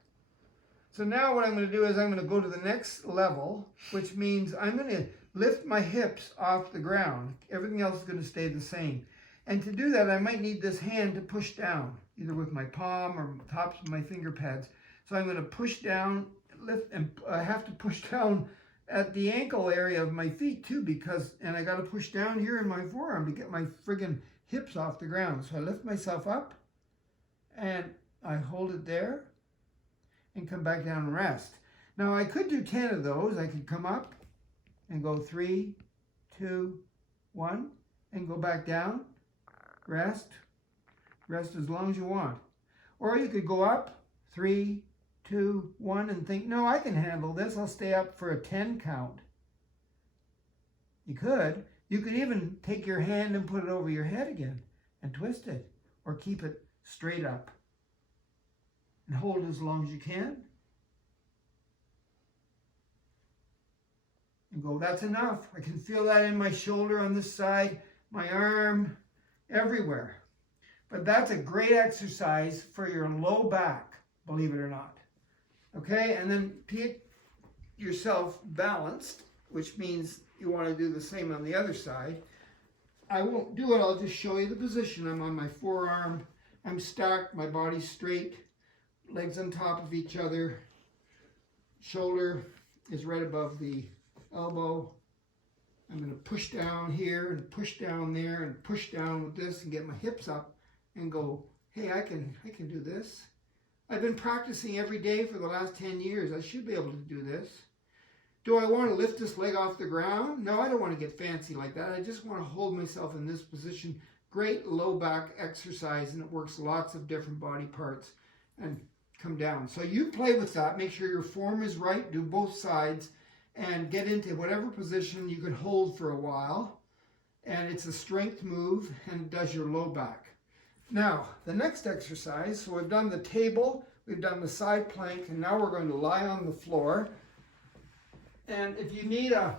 So now what I'm going to do is I'm going to go to the next level, which means I'm going to lift my hips off the ground. Everything else is going to stay the same. And to do that, I might need this hand to push down, either with my palm or tops of my finger pads. So I'm going to push down, lift, and I have to push down at the ankle area of my feet too, and I got to push down here in my forearm to get my friggin' hips off the ground. So I lift myself up and I hold it there and come back down and rest. Now I could do 10 of those. I could come up and go 3, 2, 1 and go back down, rest as long as you want. Or you could go up 3, 2, 1 and think, no, I can handle this. I'll stay up for a 10 count. You could. You could even take your hand and put it over your head again and twist it, or keep it straight up and hold it as long as you can. And go, that's enough. I can feel that in my shoulder on this side, my arm, everywhere. But that's a great exercise for your low back, believe it or not. Okay, and then get yourself balanced, which means you want to do the same on the other side. I won't do it, I'll just show you the position. I'm on my forearm, I'm stacked, my body's straight, legs on top of each other, shoulder is right above the elbow, I'm going to push down here and push down there and push down with this and get my hips up and go, hey, I can do this. I've been practicing every day for the last 10 years. I should be able to do this. Do I want to lift this leg off the ground? No, I don't want to get fancy like that. I just want to hold myself in this position. Great low back exercise, and it works lots of different body parts. And come down. So you play with that. Make sure your form is right. Do both sides and get into whatever position you can hold for a while. And it's a strength move and it does your low back. Now, the next exercise, so we've done the table, we've done the side plank, and now we're going to lie on the floor. And if you need a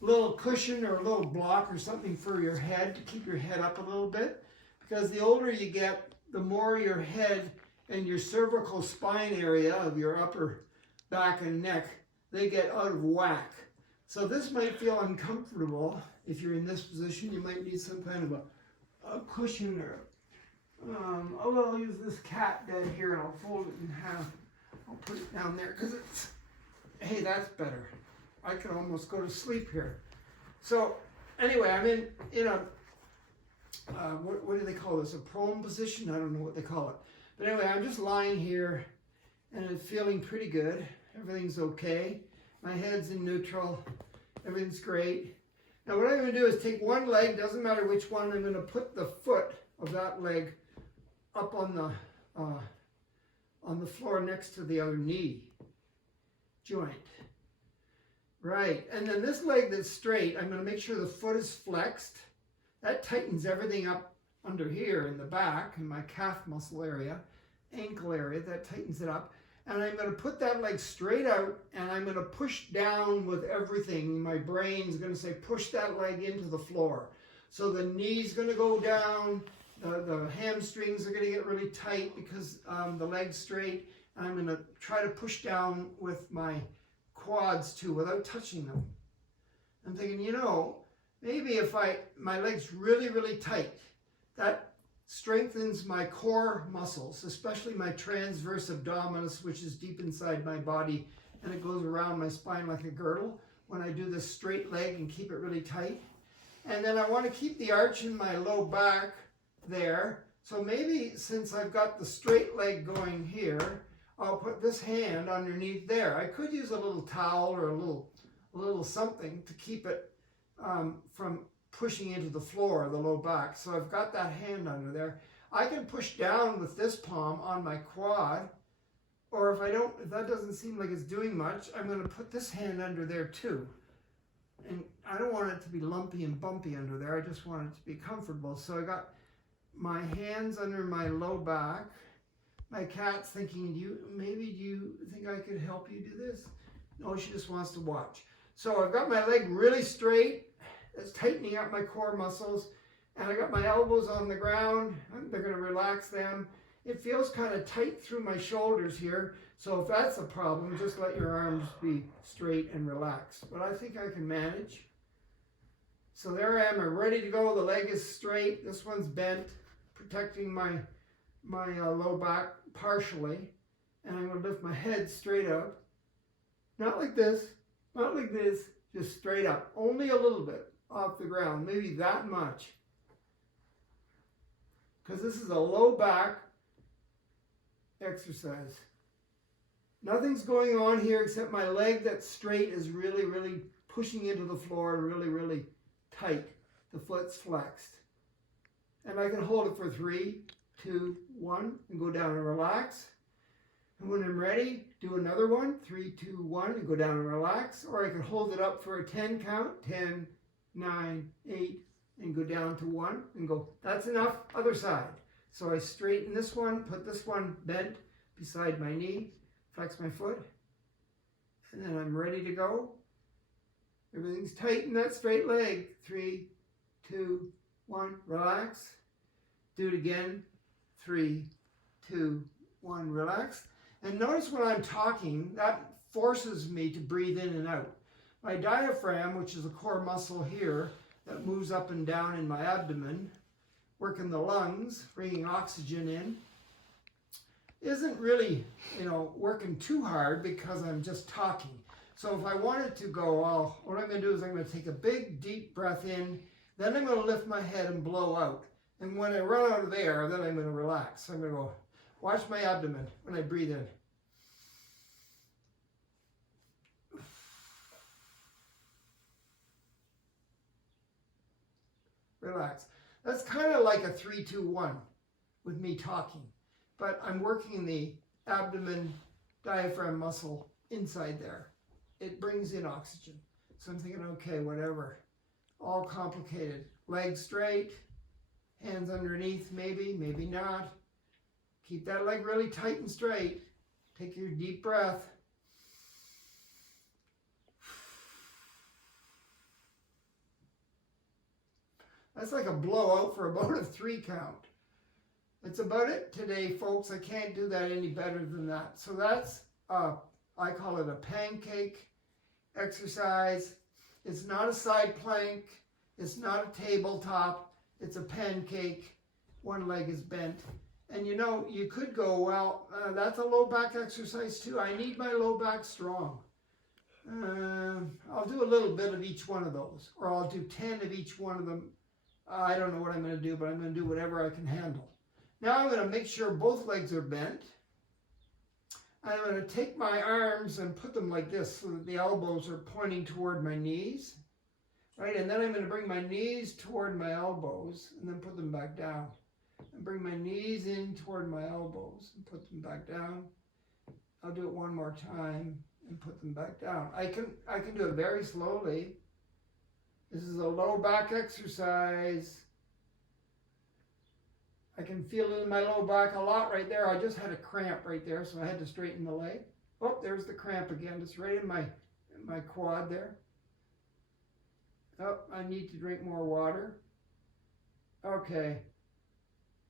little cushion or a little block or something for your head to keep your head up a little bit, because the older you get, the more your head and your cervical spine area of your upper back and neck, they get out of whack. So this might feel uncomfortable. If you're in this position, you might need some kind of a cushion or I'll use this cat bed here and I'll fold it in half. I'll put it down there because it's, hey, that's better. I can almost go to sleep here. So anyway, I'm in a, what do they call this? A prone position? I don't know what they call it. But anyway, I'm just lying here and I'm feeling pretty good. Everything's okay. My head's in neutral. Everything's great. Now what I'm going to do is take one leg, doesn't matter which one, I'm going to put the foot of that leg up on the floor next to the other knee joint. Right, and then this leg that's straight, I'm going to make sure the foot is flexed. That tightens everything up under here in the back, in my calf muscle area, ankle area, that tightens it up. And I'm going to put that leg straight out and I'm going to push down with everything. My brain's going to say, push that leg into the floor. So the knee's going to go down, the hamstrings are going to get really tight because the leg's straight. And I'm going to try to push down with my quads too without touching them. I'm thinking, you know, maybe if my leg's really, really tight, that strengthens my core muscles, especially my transverse abdominis, which is deep inside my body, and it goes around my spine like a girdle when I do this straight leg and keep it really tight. And then I want to keep the arch in my low back there. So maybe since I've got the straight leg going here, I'll put this hand underneath there. I could use a little towel or a little something to keep it from pushing into the floor, the low back. So I've got that hand under there. I can push down with this palm on my quad, or if that doesn't seem like it's doing much, I'm going to put this hand under there too. And I don't want it to be lumpy and bumpy under there. I just want it to be comfortable. So I got my hands under my low back. My cat's thinking, do you think I could help you do this? No, she just wants to watch. So I've got my leg really straight. It's tightening up my core muscles, and I got my elbows on the ground. They're going to relax them. It feels kind of tight through my shoulders here, so if that's a problem, just let your arms be straight and relaxed. But I think I can manage. So there I am. I'm ready to go. The leg is straight. This one's bent, protecting my low back partially, and I'm going to lift my head straight up. Not like this, not like this, just straight up. Only a little bit off the ground, maybe that much. Because this is a low back exercise. Nothing's going on here except my leg that's straight is really, really pushing into the floor, really, really tight. The foot's flexed. And I can hold it for 3, 2, 1, and go down and relax. And when I'm ready, do another one, 3, 2, 1, and go down and relax. Or I can hold it up for a 10 count, 10, 9, 8, and go down to 1 and go, that's enough, other side. So I straighten this one, put this one bent beside my knee, flex my foot, and then I'm ready to go. Everything's tight in that straight leg. 3, 2, 1, relax. Do it again. 3, 2, 1, relax. And notice when I'm talking, that forces me to breathe in and out. My diaphragm, which is a core muscle here that moves up and down in my abdomen, working the lungs, bringing oxygen in, isn't really, working too hard because I'm just talking. So if I wanted to go, well, what I'm going to do is I'm going to take a big, deep breath in, then I'm going to lift my head and blow out. And when I run out of air, then I'm going to relax. So I'm going to go, watch my abdomen when I breathe in. Relax. That's kind of like a 3-2-1 with me talking, but I'm working the abdomen diaphragm muscle inside there. It brings in oxygen. So I'm thinking, okay, whatever. All complicated. Legs straight, hands underneath, maybe, maybe not. Keep that leg really tight and straight. Take your deep breath. That's like a blowout for about a 3 count. That's about it today, folks. I can't do that any better than that. So that's, I call it a pancake exercise. It's not a side plank. It's not a tabletop. It's a pancake. One leg is bent. And you know, you could go, well, that's a low back exercise too. I need my low back strong. I'll do a little bit of each one of those, or I'll do 10 of each one of them. I don't know what I'm going to do, but I'm going to do whatever I can handle. Now I'm going to make sure both legs are bent. I'm going to take my arms and put them like this so that the elbows are pointing toward my knees. Right, and then I'm going to bring my knees toward my elbows and then put them back down. And bring my knees in toward my elbows and put them back down. I'll do it one more time and put them back down. I can do it very slowly. This is a low back exercise. I can feel it in my low back a lot right there. I just had a cramp right there, so I had to straighten the leg. Oh, there's the cramp again. It's right in my quad there. Oh, I need to drink more water. Okay.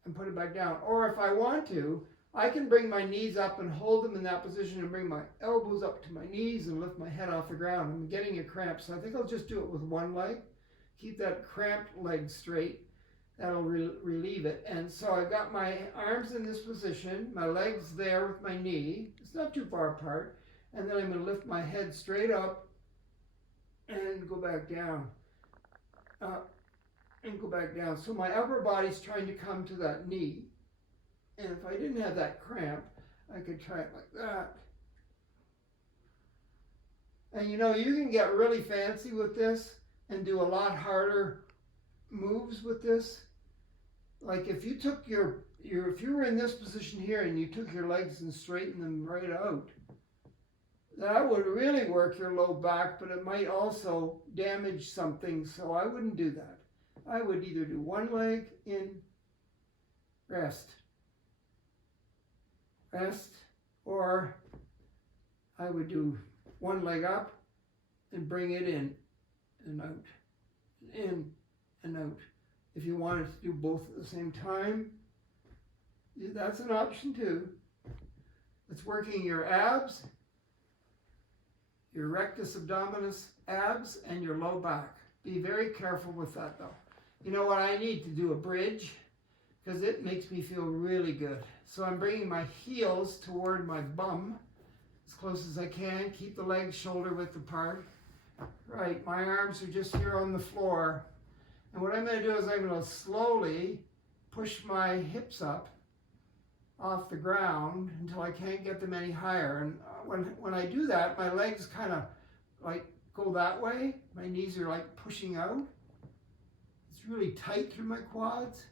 And put it back down. Or if I want to, I can bring my knees up and hold them in that position and bring my elbows up to my knees and lift my head off the ground. I'm getting a cramp, so I think I'll just do it with one leg. Keep that cramped leg straight. That'll relieve it. And so I've got my arms in this position, my legs there with my knee. It's not too far apart. And then I'm going to lift my head straight up and go back down. And go back down. So my upper body's trying to come to that knee. And if I didn't have that cramp, I could try it like that. And you know, you can get really fancy with this and do a lot harder moves with this. Like if you took if you were in this position here and you took your legs and straightened them right out, that would really work your low back, but it might also damage something, so I wouldn't do that. I would either do one leg in, rest, or I would do one leg up and bring it in and out, in and out. If you wanted to do both at the same time, that's an option too. It's working your abs, your rectus abdominis abs, and your low back. Be very careful with that though. You know what, I need to do a bridge because it makes me feel really good. So I'm bringing my heels toward my bum as close as I can. Keep the legs shoulder width apart. Right, my arms are just here on the floor. And what I'm going to do is I'm going to slowly push my hips up off the ground until I can't get them any higher. And when I do that, my legs kind of like go that way. My knees are like pushing out. It's really tight through my quads.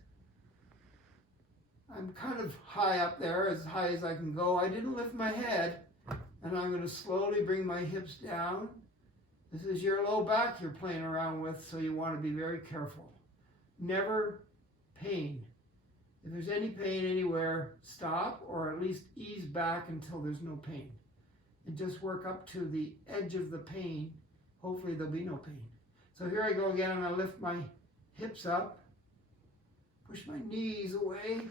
I'm kind of high up there, as high as I can go. I didn't lift my head, and I'm going to slowly bring my hips down. This is your low back you're playing around with, so you want to be very careful. Never pain. If there's any pain anywhere, stop, or at least ease back until there's no pain. And just work up to the edge of the pain. Hopefully there'll be no pain. So here I go again, and I lift my hips up. Push my knees away.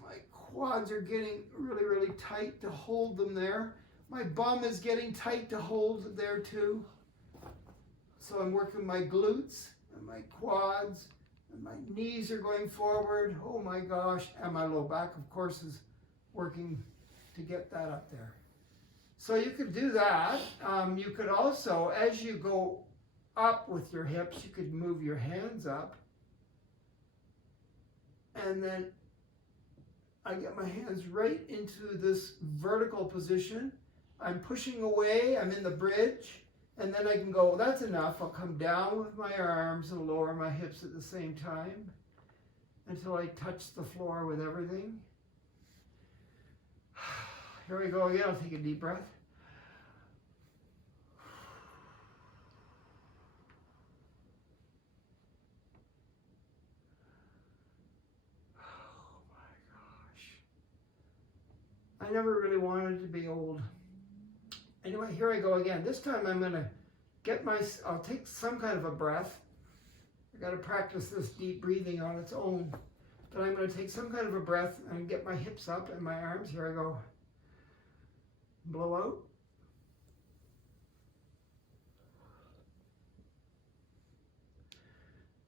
My quads are getting really, really tight to hold them there. My bum is getting tight to hold there too. So I'm working my glutes and my quads, and my knees are going forward. Oh my gosh. And my low back, of course, is working to get that up there. So you could do that. You could also, as you go up with your hips, you could move your hands up. And then I get my hands right into this vertical position. I'm pushing away, I'm in the bridge, and then I can go, well, that's enough. I'll come down with my arms and lower my hips at the same time until I touch the floor with everything. Here we go again. I'll take a deep breath. Oh my gosh. I never really wanted to be old. Anyway, here I go again. This time I'm going to I'll take some kind of a breath. I got to practice this deep breathing on its own. But I'm going to take some kind of a breath and get my hips up and my arms. Here I go. Blow out.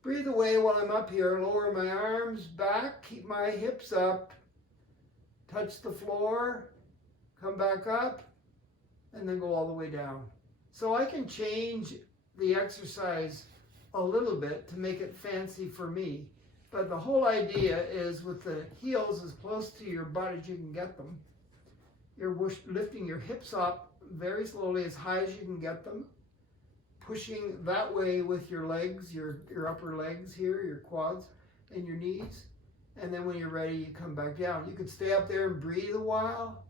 Breathe away while I'm up here. Lower my arms back. Keep my hips up. Touch the floor. Come back up. And then go all the way down. So I can change the exercise a little bit to make it fancy for me. But the whole idea is with the heels as close to your butt as you can get them. You're lifting your hips up very slowly, as high as you can get them. Pushing that way with your legs, your upper legs here, your quads and your knees. And then when you're ready, you come back down. You could stay up there and breathe a while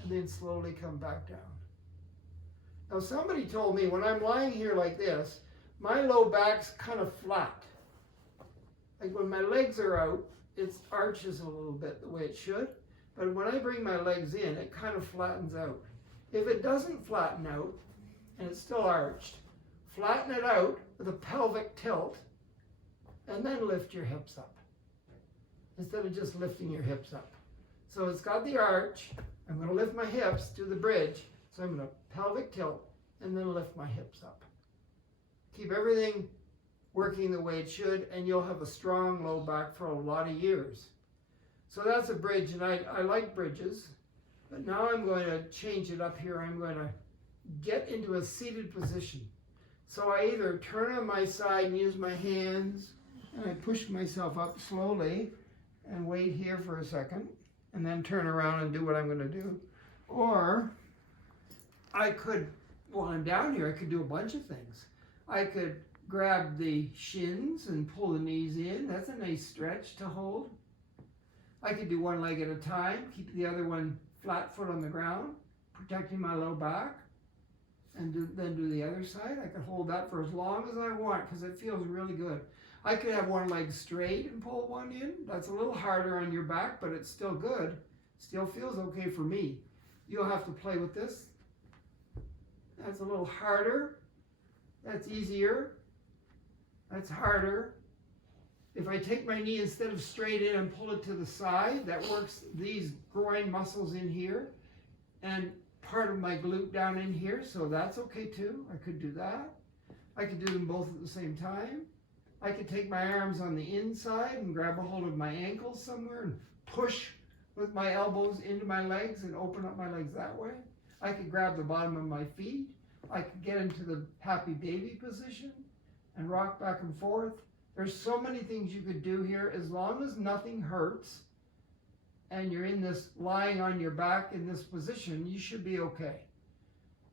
and then slowly come back down. Now somebody told me when I'm lying here like this, my low back's kind of flat. Like when my legs are out, it arches a little bit the way it should. But when I bring my legs in, it kind of flattens out. If it doesn't flatten out, and it's still arched, flatten it out with a pelvic tilt, and then lift your hips up. Instead of just lifting your hips up. So it's got the arch. I'm going to lift my hips, do the bridge. So I'm going to pelvic tilt, and then lift my hips up. Keep everything working the way it should, and you'll have a strong low back for a lot of years. So that's a bridge, and I like bridges, but now I'm going to change it up here. I'm going to get into a seated position. So I either turn on my side and use my hands, and I push myself up slowly, and wait here for a second, and then turn around and do what I'm going to do. Or I could, while I'm down here, I could do a bunch of things. I could grab the shins and pull the knees in. That's a nice stretch to hold. I could do one leg at a time, keep the other one flat foot on the ground, protecting my low back, and then do the other side. I could hold that for as long as I want because it feels really good. I could have one leg straight and pull one in. That's a little harder on your back, but it's still good. Still feels okay for me. You'll have to play with this. That's a little harder. That's easier. That's harder. If I take my knee instead of straight in and pull it to the side, that works these groin muscles in here and part of my glute down in here, so that's okay too. I could do that. I could do them both at the same time. I could take my arms on the inside and grab a hold of my ankles somewhere and push with my elbows into my legs and open up my legs that way. I could grab the bottom of my feet. I could get into the happy baby position and rock back and forth. There's so many things you could do here as long as nothing hurts and you're in this lying on your back in this position, you should be okay.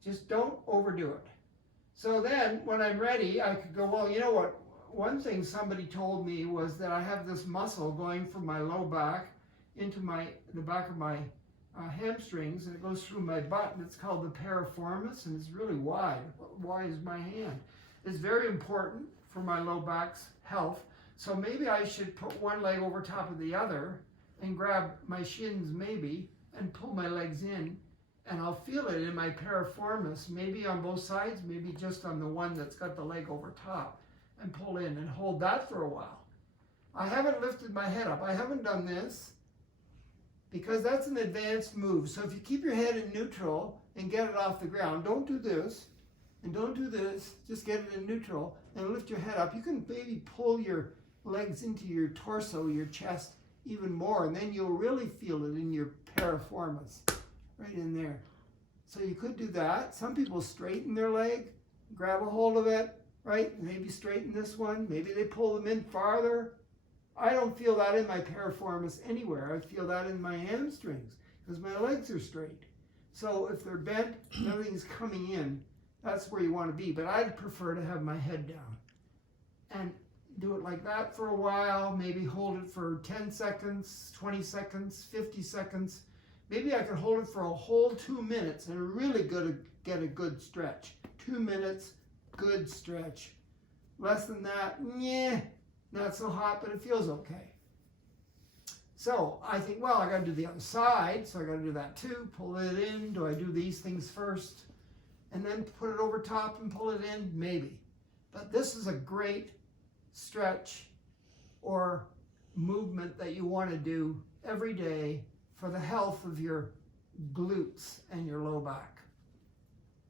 Just don't overdo it. So then when I'm ready, I could go, well, you know what? One thing somebody told me was that I have this muscle going from my low back into the back of my hamstrings, and it goes through my butt, and it's called the piriformis, and it's really wide. Wide is my hand. It's very important for my low back's health. So maybe I should put one leg over top of the other and grab my shins maybe and pull my legs in, and I'll feel it in my piriformis, maybe on both sides, maybe just on the one that's got the leg over top, and pull in and hold that for a while. I haven't lifted my head up. I haven't done this because that's an advanced move. So if you keep your head in neutral and get it off the ground, don't do this and don't do this, just get it in neutral and lift your head up. You can maybe pull your legs into your torso, your chest even more, and then you'll really feel it in your piriformis, right in there. So you could do that. Some people straighten their leg, grab a hold of it, right? Maybe straighten this one. Maybe they pull them in farther. I don't feel that in my piriformis anywhere. I feel that in my hamstrings because my legs are straight. So if they're bent, nothing's coming in. That's where you want to be. But I'd prefer to have my head down and do it like that for a while. Maybe hold it for 10 seconds, 20 seconds, 50 seconds. Maybe I could hold it for a whole 2 minutes and really get a good stretch. 2 minutes, good stretch. Less than that, yeah, not so hot, but it feels okay. So I think, well, I got to do the other side, so I got to do that too. Pull it in. Do I do these things first and then put it over top and pull it in? Maybe. But this is a great stretch or movement that you want to do every day for the health of your glutes and your low back.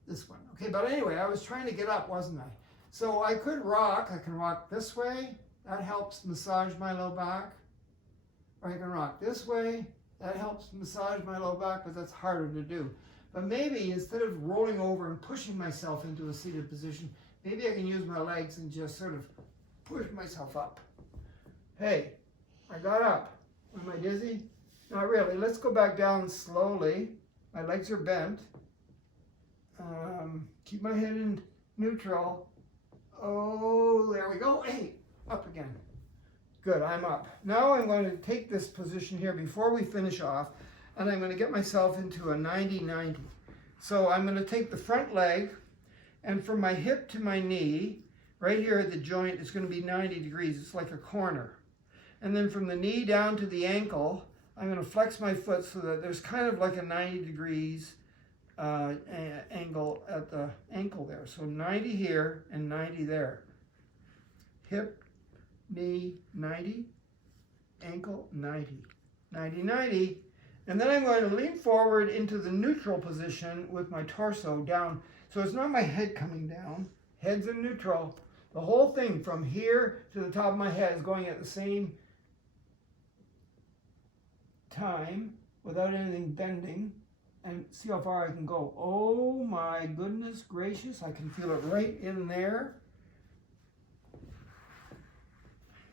This one. Okay, but anyway, I was trying to get up, wasn't I? So I could rock. I can rock this way. That helps massage my low back. Or I can rock this way. That helps massage my low back, but that's harder to do. But maybe instead of rolling over and pushing myself into a seated position, maybe I can use my legs and just sort of push myself up. Hey, I got up. Am I dizzy? Not really. Let's go back down slowly. My legs are bent. Keep my head in neutral. Oh, there we go. Hey, up again. Good, I'm up. Now I'm going to take this position here before we finish off, and I'm going to get myself into a 90-90. So I'm going to take the front leg, and from my hip to my knee, right here at the joint, it's going to be 90 degrees. It's like a corner. And then from the knee down to the ankle, I'm going to flex my foot so that there's kind of like a 90 degrees angle at the ankle there. So 90 here and 90 there. Hip, knee, 90, ankle, 90. 90, 90. And then I'm going to lean forward into the neutral position with my torso down. So it's not my head coming down. Head's in neutral. The whole thing from here to the top of my head is going at the same time without anything bending, and see how far I can go. Oh my goodness gracious, I can feel it right in there.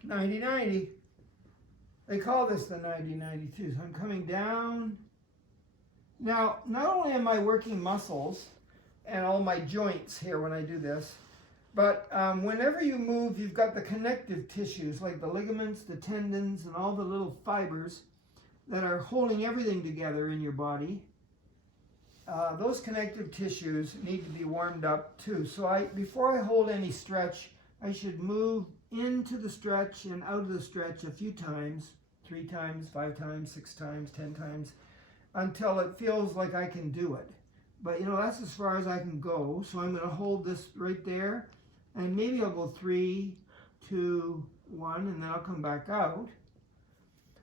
90-90. They call this the 90-92. So I'm coming down. Now, not only am I working muscles and all my joints here when I do this, but whenever you move, you've got the connective tissues like the ligaments, the tendons, and all the little fibers that are holding everything together in your body. Those connective tissues need to be warmed up too. So before I hold any stretch, I should move into the stretch and out of the stretch a few times, 3 times, 5 times, 6 times, 10 times, until it feels like I can do it. But you know, that's as far as I can go. So I'm going to hold this right there, and maybe I'll go 3, 2, 1, and then I'll come back out.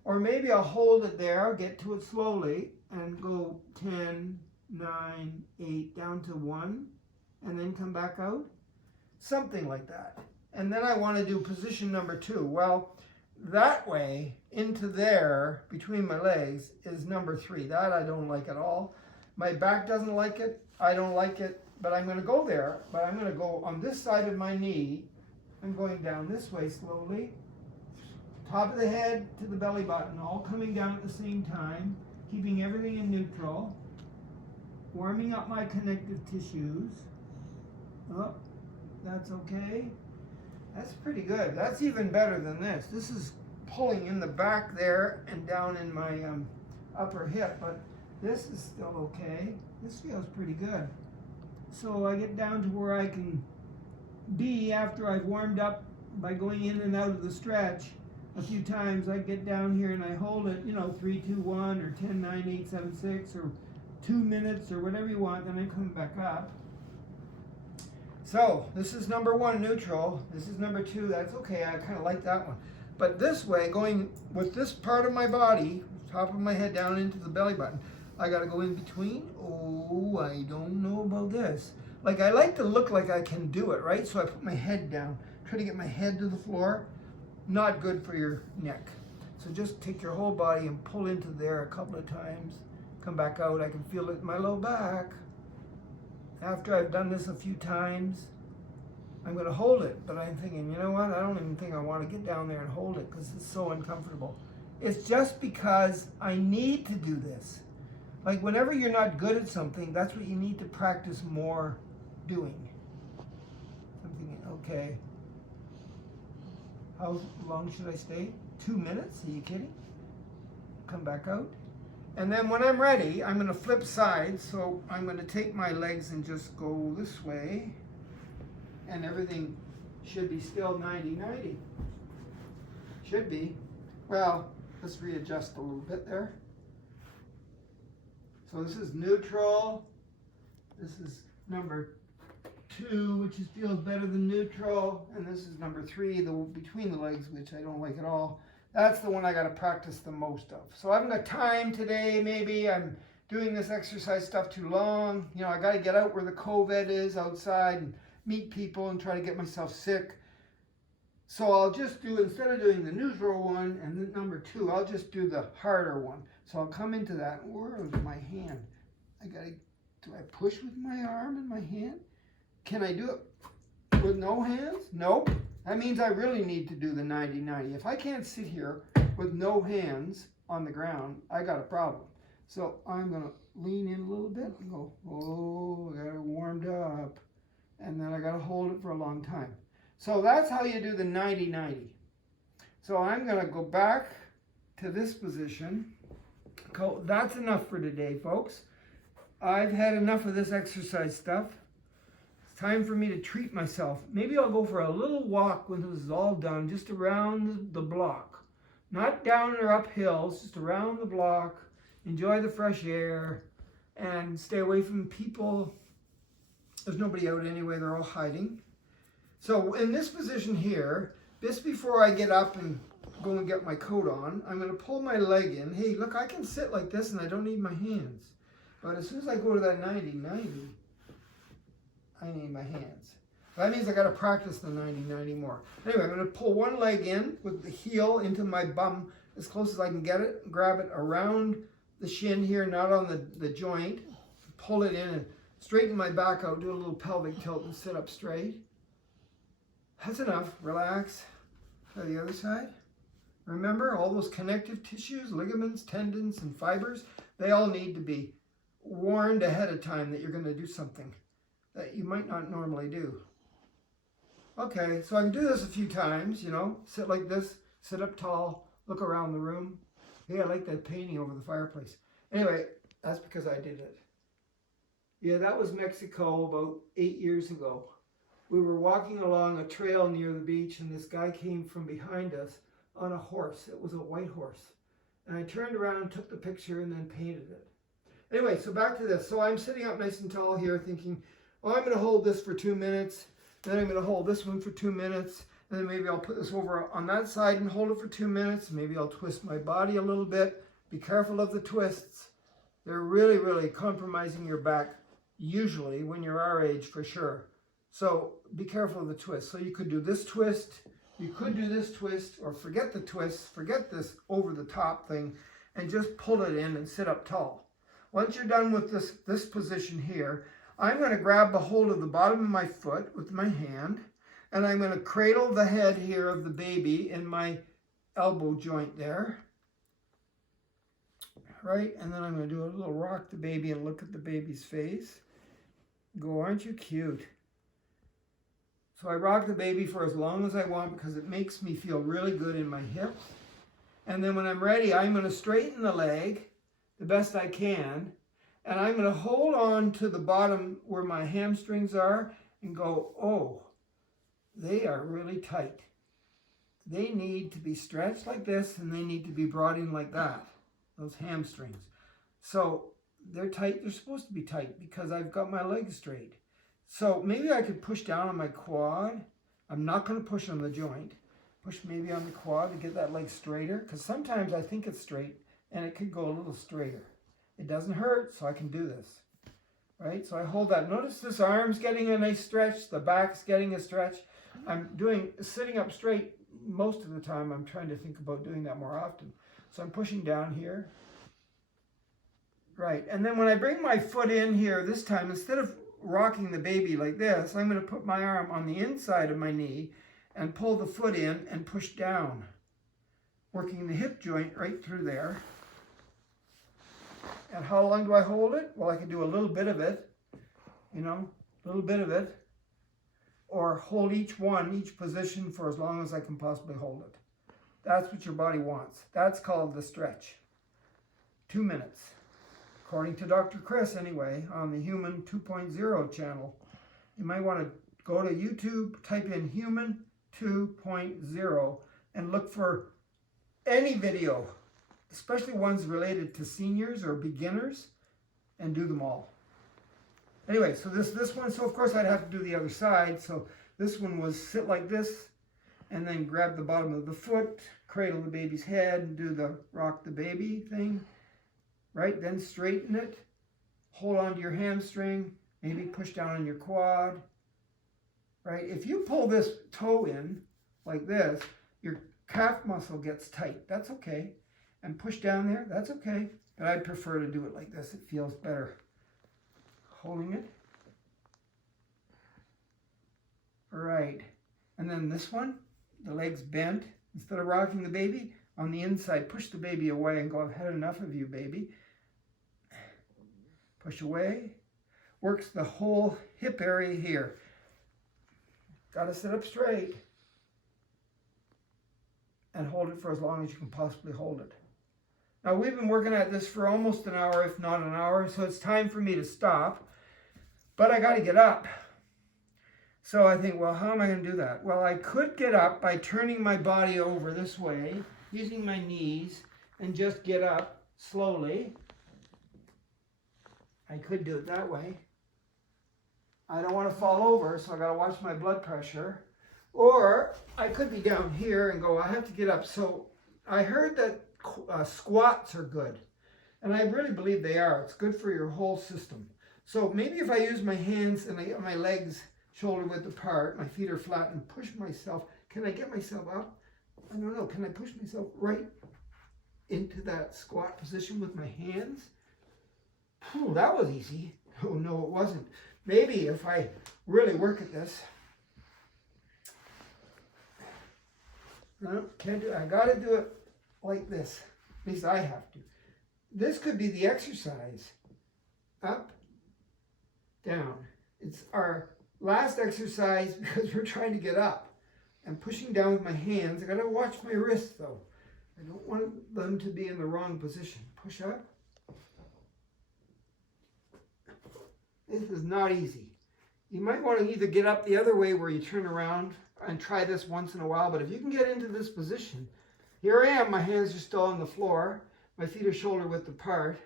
Or maybe I'll hold it there, I'll get to it slowly, and go 10, 9, 8, down to 1, and then come back out. Something like that. And then I want to do position number 2. Well, that way, into there, between my legs, is number 3. That I don't like at all. My back doesn't like it. I don't like it. But I'm going to go there. But I'm going to go on this side of my knee. I'm going down this way slowly. Top of the head to the belly button, all coming down at the same time. Keeping everything in neutral. Warming up my connective tissues. Oh, that's okay. That's pretty good. That's even better than this. This is pulling in the back there and down in my upper hip, but this is still okay. This feels pretty good. So I get down to where I can be after I've warmed up by going in and out of the stretch a few times. I get down here and I hold it, 3, 2, 1, or 10, 9, 8, 7, 6, or 2 minutes, or whatever you want. Then I come back up. So this is number 1, neutral. This is number 2. That's okay. I kind of like that one. But this way, going with this part of my body, top of my head down into the belly button, I got to go in between. Oh, I don't know about this. Like, I like to look like I can do it, right? So I put my head down, try to get my head to the floor. Not good for your neck. So just take your whole body and pull into there a couple of times. Come back out. I can feel it in my low back. after I've done this a few times, I'm going to hold it. But I'm thinking, you know what? I don't even think I want to get down there and hold it because it's so uncomfortable. It's just because I need to do this. Like whenever you're not good at something, that's what you need to practice more doing. I'm thinking, okay, how long should I stay? 2 minutes? Are you kidding? Come back out. And then when I'm ready, I'm going to flip sides. So I'm going to take my legs and just go this way. And everything should be still 90-90. Should be. Well, let's readjust a little bit there. So this is neutral. This is number 2, which feels better than neutral. And this is number 3, the between the legs, which I don't like at all. That's the one I got to practice the most of. So I haven't got time today. Maybe I'm doing this exercise stuff too long. You know, I got to get out where the COVID is outside and meet people and try to get myself sick. So I'll just do, instead of doing the neutral one and then number 2, I'll just do the harder one. So I'll come into that. Where is my hand? Do I push with my arm and my hand? Can I do it with no hands? Nope. That means I really need to do the 90-90. If I can't sit here with no hands on the ground, I got a problem. So I'm going to lean in a little bit and go, oh, I got it warmed up. And then I got to hold it for a long time. So that's how you do the 90-90. So I'm going to go back to this position. That's enough for today, folks. I've had enough of this exercise stuff. It's time for me to treat myself. Maybe I'll go for a little walk when this is all done, just around the block. Not down or up hills, just around the block. Enjoy the fresh air and stay away from people. There's nobody out anyway, they're all hiding. So in this position here, just before I get up and go and get my coat on, I'm going to pull my leg in. Hey, look, I can sit like this and I don't need my hands. But as soon as I go to that 90-90, I need my hands. That means I got to practice the 90-90 more. Anyway, I'm going to pull one leg in with the heel into my bum as close as I can get it. Grab it around the shin here, not on the joint. Pull it in and straighten my back out. Do a little pelvic tilt and sit up straight. That's enough. Relax. Try the other side. Remember, all those connective tissues, ligaments, tendons, and fibers, they all need to be warned ahead of time that you're going to do something that you might not normally do. Okay, so I can do this a few times, you know, sit like this, sit up tall, look around the room. Hey, I like that painting over the fireplace. Anyway, that's because I did it. Yeah, that was Mexico about 8 years ago. We were walking along a trail near the beach and this guy came from behind us on a horse. It was a white horse. And I turned around, took the picture, and then painted it. Anyway, so back to this. So I'm sitting up nice and tall here thinking, oh, I'm going to hold this for 2 minutes. Then I'm going to hold this one for 2 minutes. And then maybe I'll put this over on that side and hold it for 2 minutes. Maybe I'll twist my body a little bit. Be careful of the twists. They're really, really compromising your back, usually when you're our age for sure. So be careful of the twist. So you could do this twist. You could do this twist or forget the twist. Forget this over the top thing and just pull it in and sit up tall. Once you're done with this position here, I'm going to grab a hold of the bottom of my foot with my hand, and I'm going to cradle the head here of the baby in my elbow joint there. Right? And then I'm going to do a little rock the baby and look at the baby's face. Go, aren't you cute? So I rock the baby for as long as I want because it makes me feel really good in my hips. And then when I'm ready, I'm going to straighten the leg the best I can. And I'm going to hold on to the bottom where my hamstrings are and go, oh, they are really tight. They need to be stretched like this and they need to be brought in like that, those hamstrings. So they're tight. They're supposed to be tight because I've got my legs straight. So maybe I could push down on my quad. I'm not going to push on the joint. Push maybe on the quad to get that leg straighter because sometimes I think it's straight and it could go a little straighter. It doesn't hurt, so I can do this. Right? So I hold that. Notice this arm's getting a nice stretch. The back's getting a stretch. I'm sitting up straight most of the time. I'm trying to think about doing that more often. So I'm pushing down here. Right. And then when I bring my foot in here this time, instead of rocking the baby like this, I'm going to put my arm on the inside of my knee and pull the foot in and push down, working the hip joint right through there. And how long do I hold it? Well, I can do a little bit of it, you know, a little bit of it, or hold each position for as long as I can possibly hold it. That's what your body wants. That's called the stretch. 2 minutes. According to Dr. Chris anyway, on the Human 2.0 channel. You might want to go to YouTube, type in Human 2.0 and look for any video, especially ones related to seniors or beginners, and do them all. Anyway, so this one, so of course I'd have to do the other side. So this one was sit like this and then grab the bottom of the foot, cradle the baby's head, and do the rock the baby thing, right? Then straighten it, hold on to your hamstring, maybe push down on your quad, right? If you pull this toe in like this, your calf muscle gets tight. That's okay. And push down there, that's okay. But I'd prefer to do it like this. It feels better. Holding it. All right. And then this one, the legs bent. Instead of rocking the baby, on the inside, push the baby away and go, I've had enough of you, baby. Push away. Works the whole hip area here. Got to sit up straight. And hold it for as long as you can possibly hold it. Now, we've been working at this for almost an hour, if not an hour, so it's time for me to stop. But I got to get up. So I think, well, how am I going to do that? Well, I could get up by turning my body over this way, using my knees, and just get up slowly. I could do it that way. I don't want to fall over, so I got to watch my blood pressure. Or I could be down here and go, I have to get up. So I heard that squats are good. And I really believe they are. It's good for your whole system. So maybe if I use my hands and my legs shoulder width apart, my feet are flat, and push myself, can I get myself up? I don't know. Can I push myself right into that squat position with my hands? Whew, that was easy. Oh, no, it wasn't. Maybe if I really work at this. No, can't do it. I got to do it like this. At least I have to. This could be the exercise. Up, down. It's our last exercise because we're trying to get up. I'm pushing down with my hands. I got to watch my wrists though. I don't want them to be in the wrong position. Push up. This is not easy. You might want to either get up the other way where you turn around and try this once in a while, but if you can get into this position, here I am, my hands are still on the floor, my feet are shoulder width apart,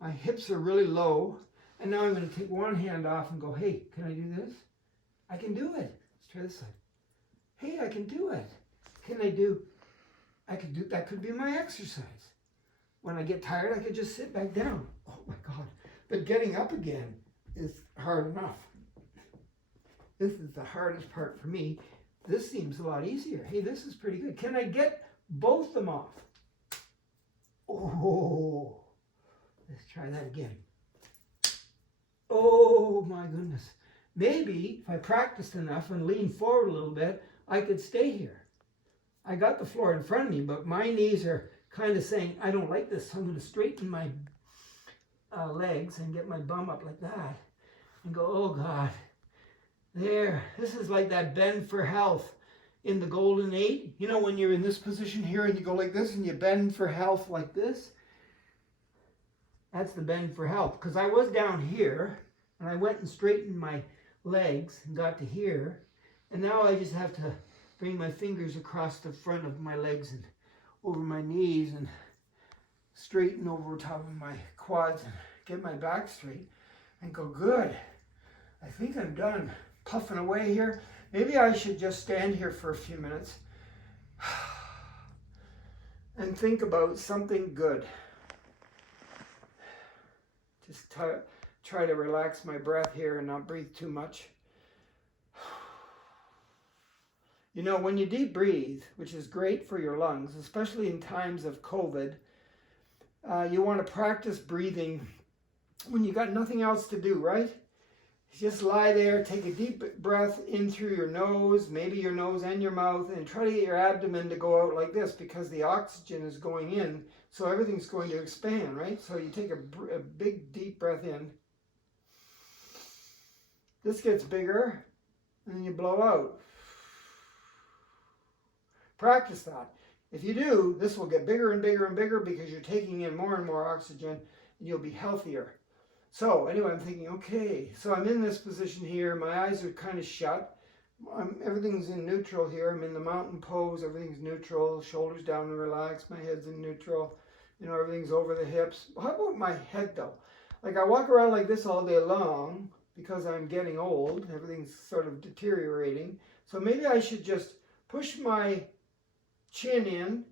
my hips are really low, and now I'm going to take one hand off and go, hey, can I do this? I can do it. Let's try this side. Hey, I can do it. I could do, that could be my exercise. When I get tired, I could just sit back down. Oh my God. But getting up again is hard enough. This is the hardest part for me. This seems a lot easier. Hey, this is pretty good. Can I get both of them off? Oh, let's try that again. Oh my goodness. Maybe if I practiced enough and leaned forward a little bit, I could stay here. I got the floor in front of me, but my knees are kind of saying, I don't like this, so I'm going to straighten my legs and get my bum up like that and go, oh God. There, this is like that bend for health in the Golden 8. You know, when you're in this position here and you go like this and you bend for health like this? That's the bend for health. Because I was down here and I went and straightened my legs and got to here. And now I just have to bring my fingers across the front of my legs and over my knees and straighten over top of my quads and get my back straight and go, good. I think I'm done puffing away here. Maybe I should just stand here for a few minutes and think about something good. Just try to relax my breath here and not breathe too much. You know, when you deep breathe, which is great for your lungs, especially in times of COVID, you want to practice breathing when you got nothing else to do, right? Just lie there, take a deep breath in through your nose, maybe your nose and your mouth, and try to get your abdomen to go out like this because the oxygen is going in, so everything's going to expand, right? So you take a big deep breath in. This gets bigger, and then you blow out. Practice that. If you do, this will get bigger and bigger and bigger because you're taking in more and more oxygen, and you'll be healthier. So anyway, I'm thinking, okay, so I'm in this position here. My eyes are kind of shut. Everything's in neutral here. I'm in the mountain pose. Everything's neutral. Shoulders down and relaxed. My head's in neutral. You know, everything's over the hips. How about my head though? Like I walk around like this all day long because I'm getting old. Everything's sort of deteriorating. So maybe I should just push my chin in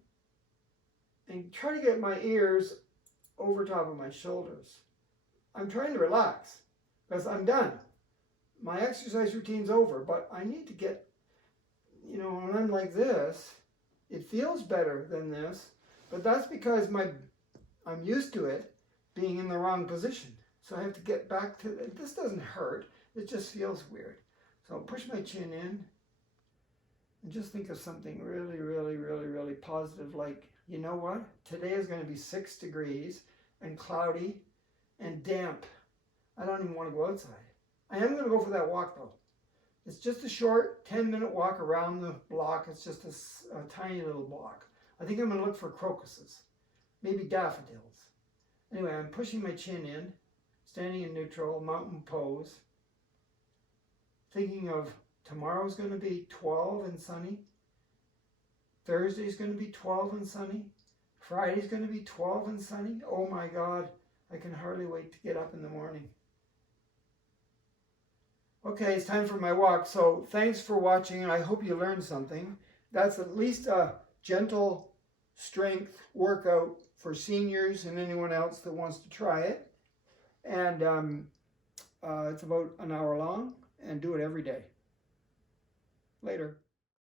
and try to get my ears over top of my shoulders. I'm trying to relax because I'm done. My exercise routine's over, but I need to get, you know, when I'm like this, it feels better than this, but that's because I'm used to it being in the wrong position. So I have to get back to, this doesn't hurt, it just feels weird. So I'll push my chin in and just think of something really, really, really, really positive, like, you know what? Today is going to be 6 degrees and cloudy and damp. I don't even want to go outside. I am going to go for that walk though. It's just a short 10-minute walk around the block. It's just a tiny little block. I think I'm going to look for crocuses, maybe daffodils. Anyway, I'm pushing my chin in, standing in neutral, mountain pose, thinking of tomorrow's going to be 12 and sunny. Thursday's going to be 12 and sunny. Friday's going to be 12 and sunny. Oh my God. I can hardly wait to get up in the morning. Okay, it's time for my walk. So thanks for watching, and I hope you learned something. That's at least a gentle strength workout for seniors and anyone else that wants to try it. And it's about an hour long, and do it every day. Later.